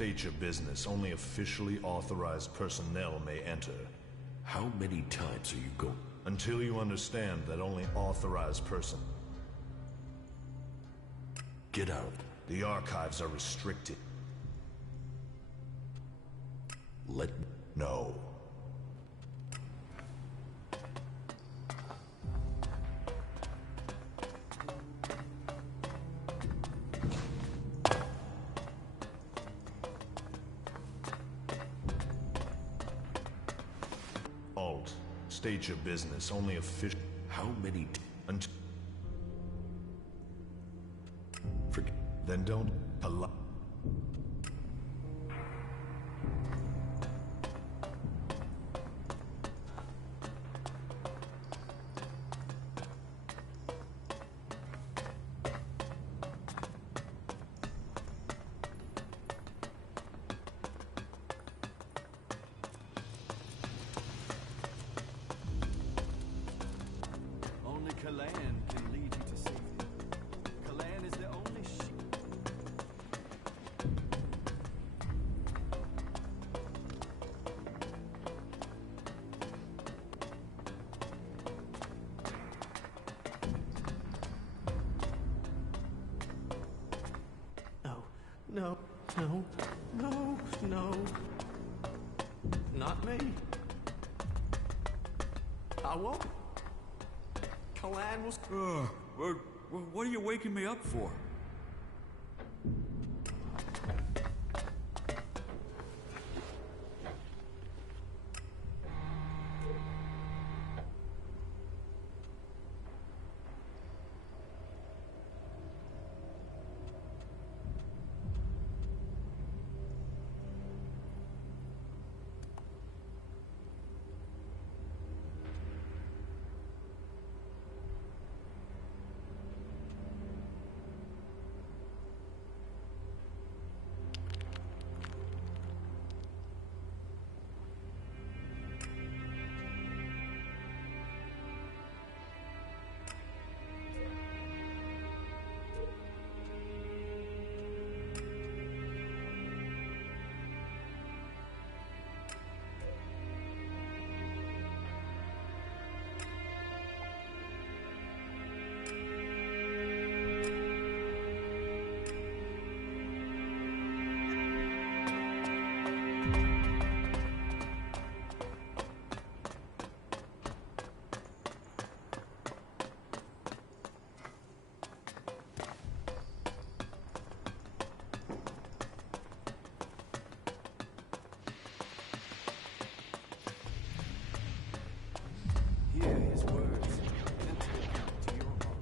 State your business. Only officially authorized personnel may enter. How many times are you going? Until you understand that only authorized person. Get out. The archives are restricted. No. Alt. State your business. Only official. How many Forget. Then don't allow. Only Kalan can lead you to safety. Kalan is the only No, no, no, no. Not me. I won't. Kalan was... What are you waking me up for? Hear his words and take them to your heart.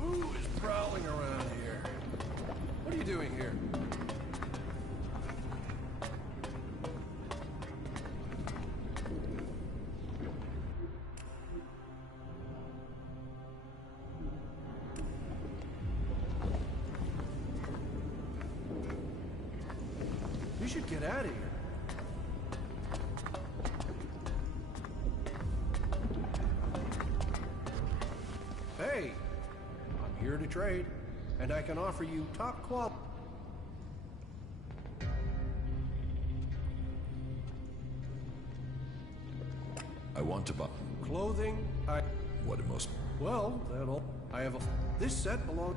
Who is prowling around here? What are you doing here? You should get out of here. Hey, I'm here to trade, and I can offer you top quality. I want to buy. Clothing, What it most. well, that'll... I have a... This set belongs...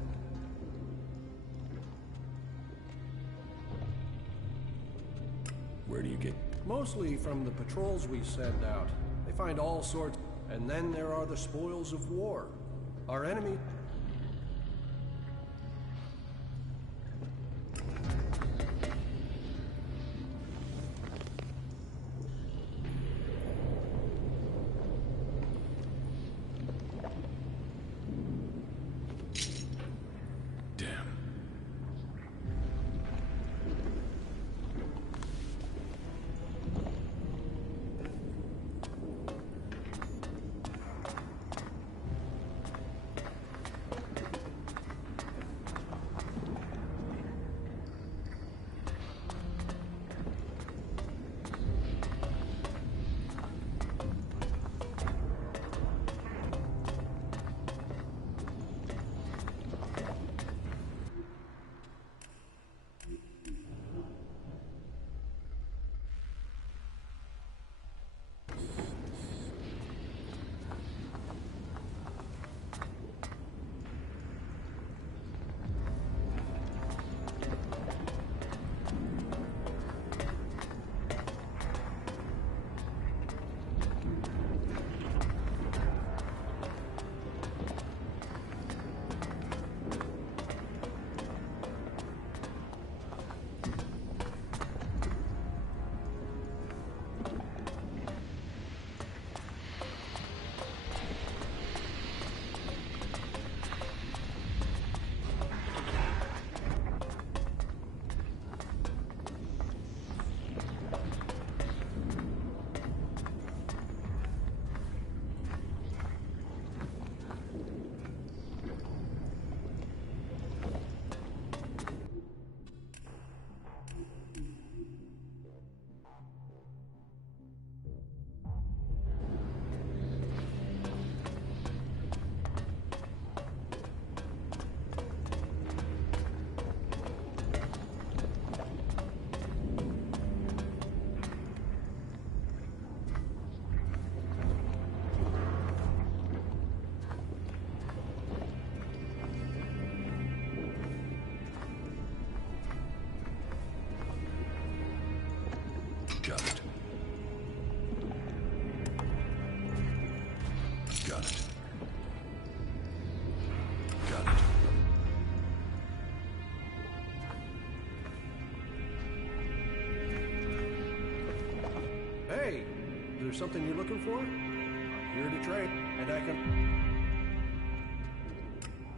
Where do you get... Mostly from the patrols we send out. They find all sorts. And then there are the spoils of war. Our enemy... Got it. Got it. Got it. Hey, there's something you're looking for? I'm here to trade, and I can...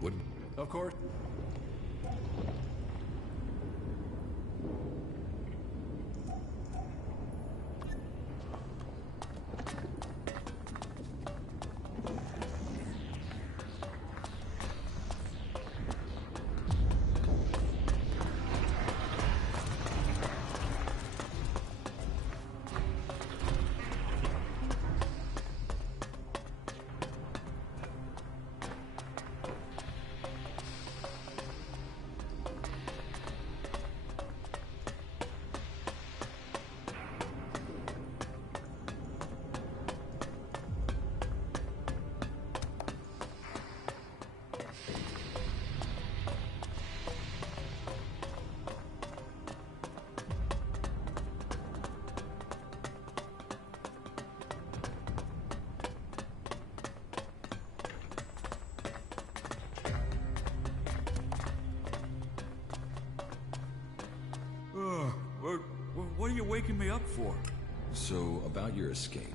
What? Of course. What are you waking me up for? So, about your escape.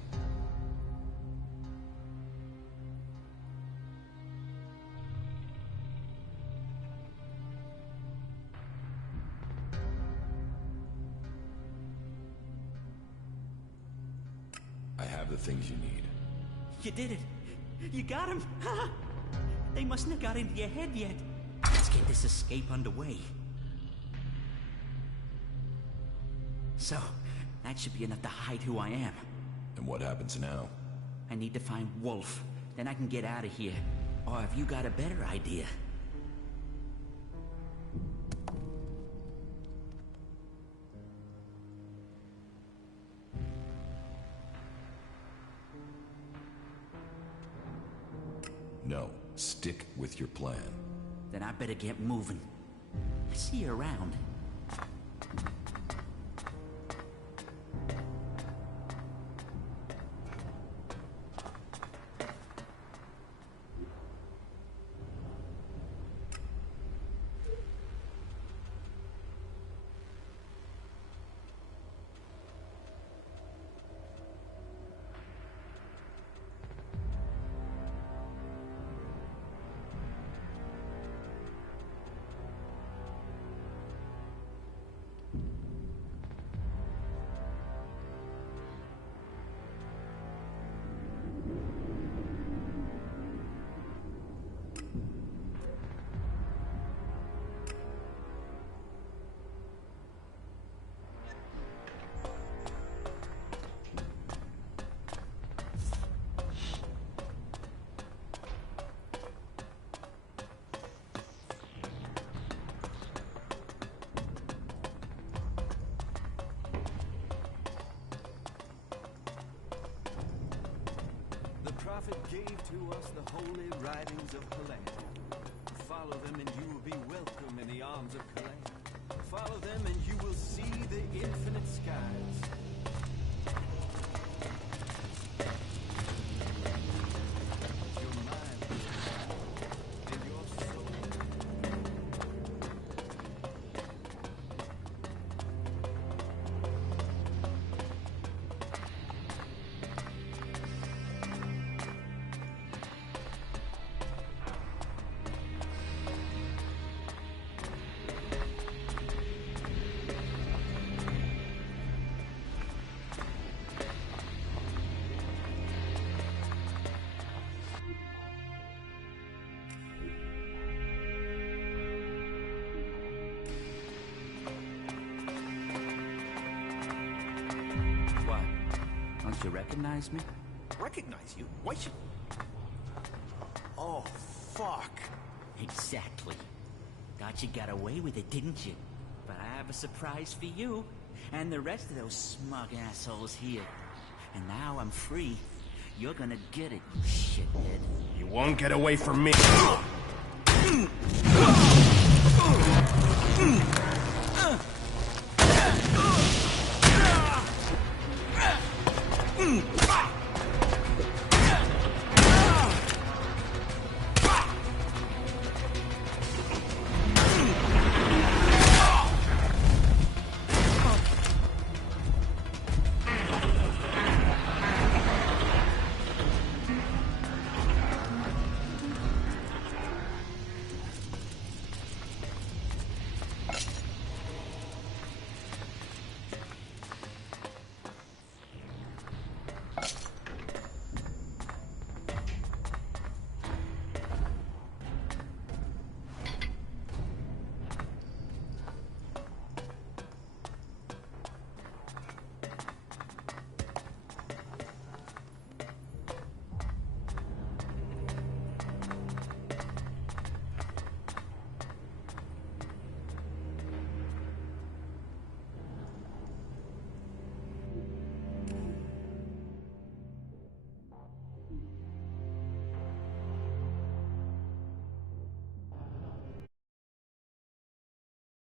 I have the things you need. You did it. You got him. They mustn't have got into your head yet. Let's get this escape underway. So, that should be enough to hide who I am. And what happens now? I need to find Wolf. Then I can get out of here. Or have you got a better idea? No. Stick with your plan. Then I better get moving. See you around. gave to us the holy writings of Calamity. Follow them and you will be welcome in the arms of Calamity. Follow them and you will see the infinite skies. Your mind and your soul. What? Don't you recognize me? Recognize you? Why should... Oh, fuck. Exactly. Thought you got away with it, didn't you? But I have a surprise for you, and the rest of those smug assholes here. And now I'm free. You're gonna get it, shithead. You won't get away from me.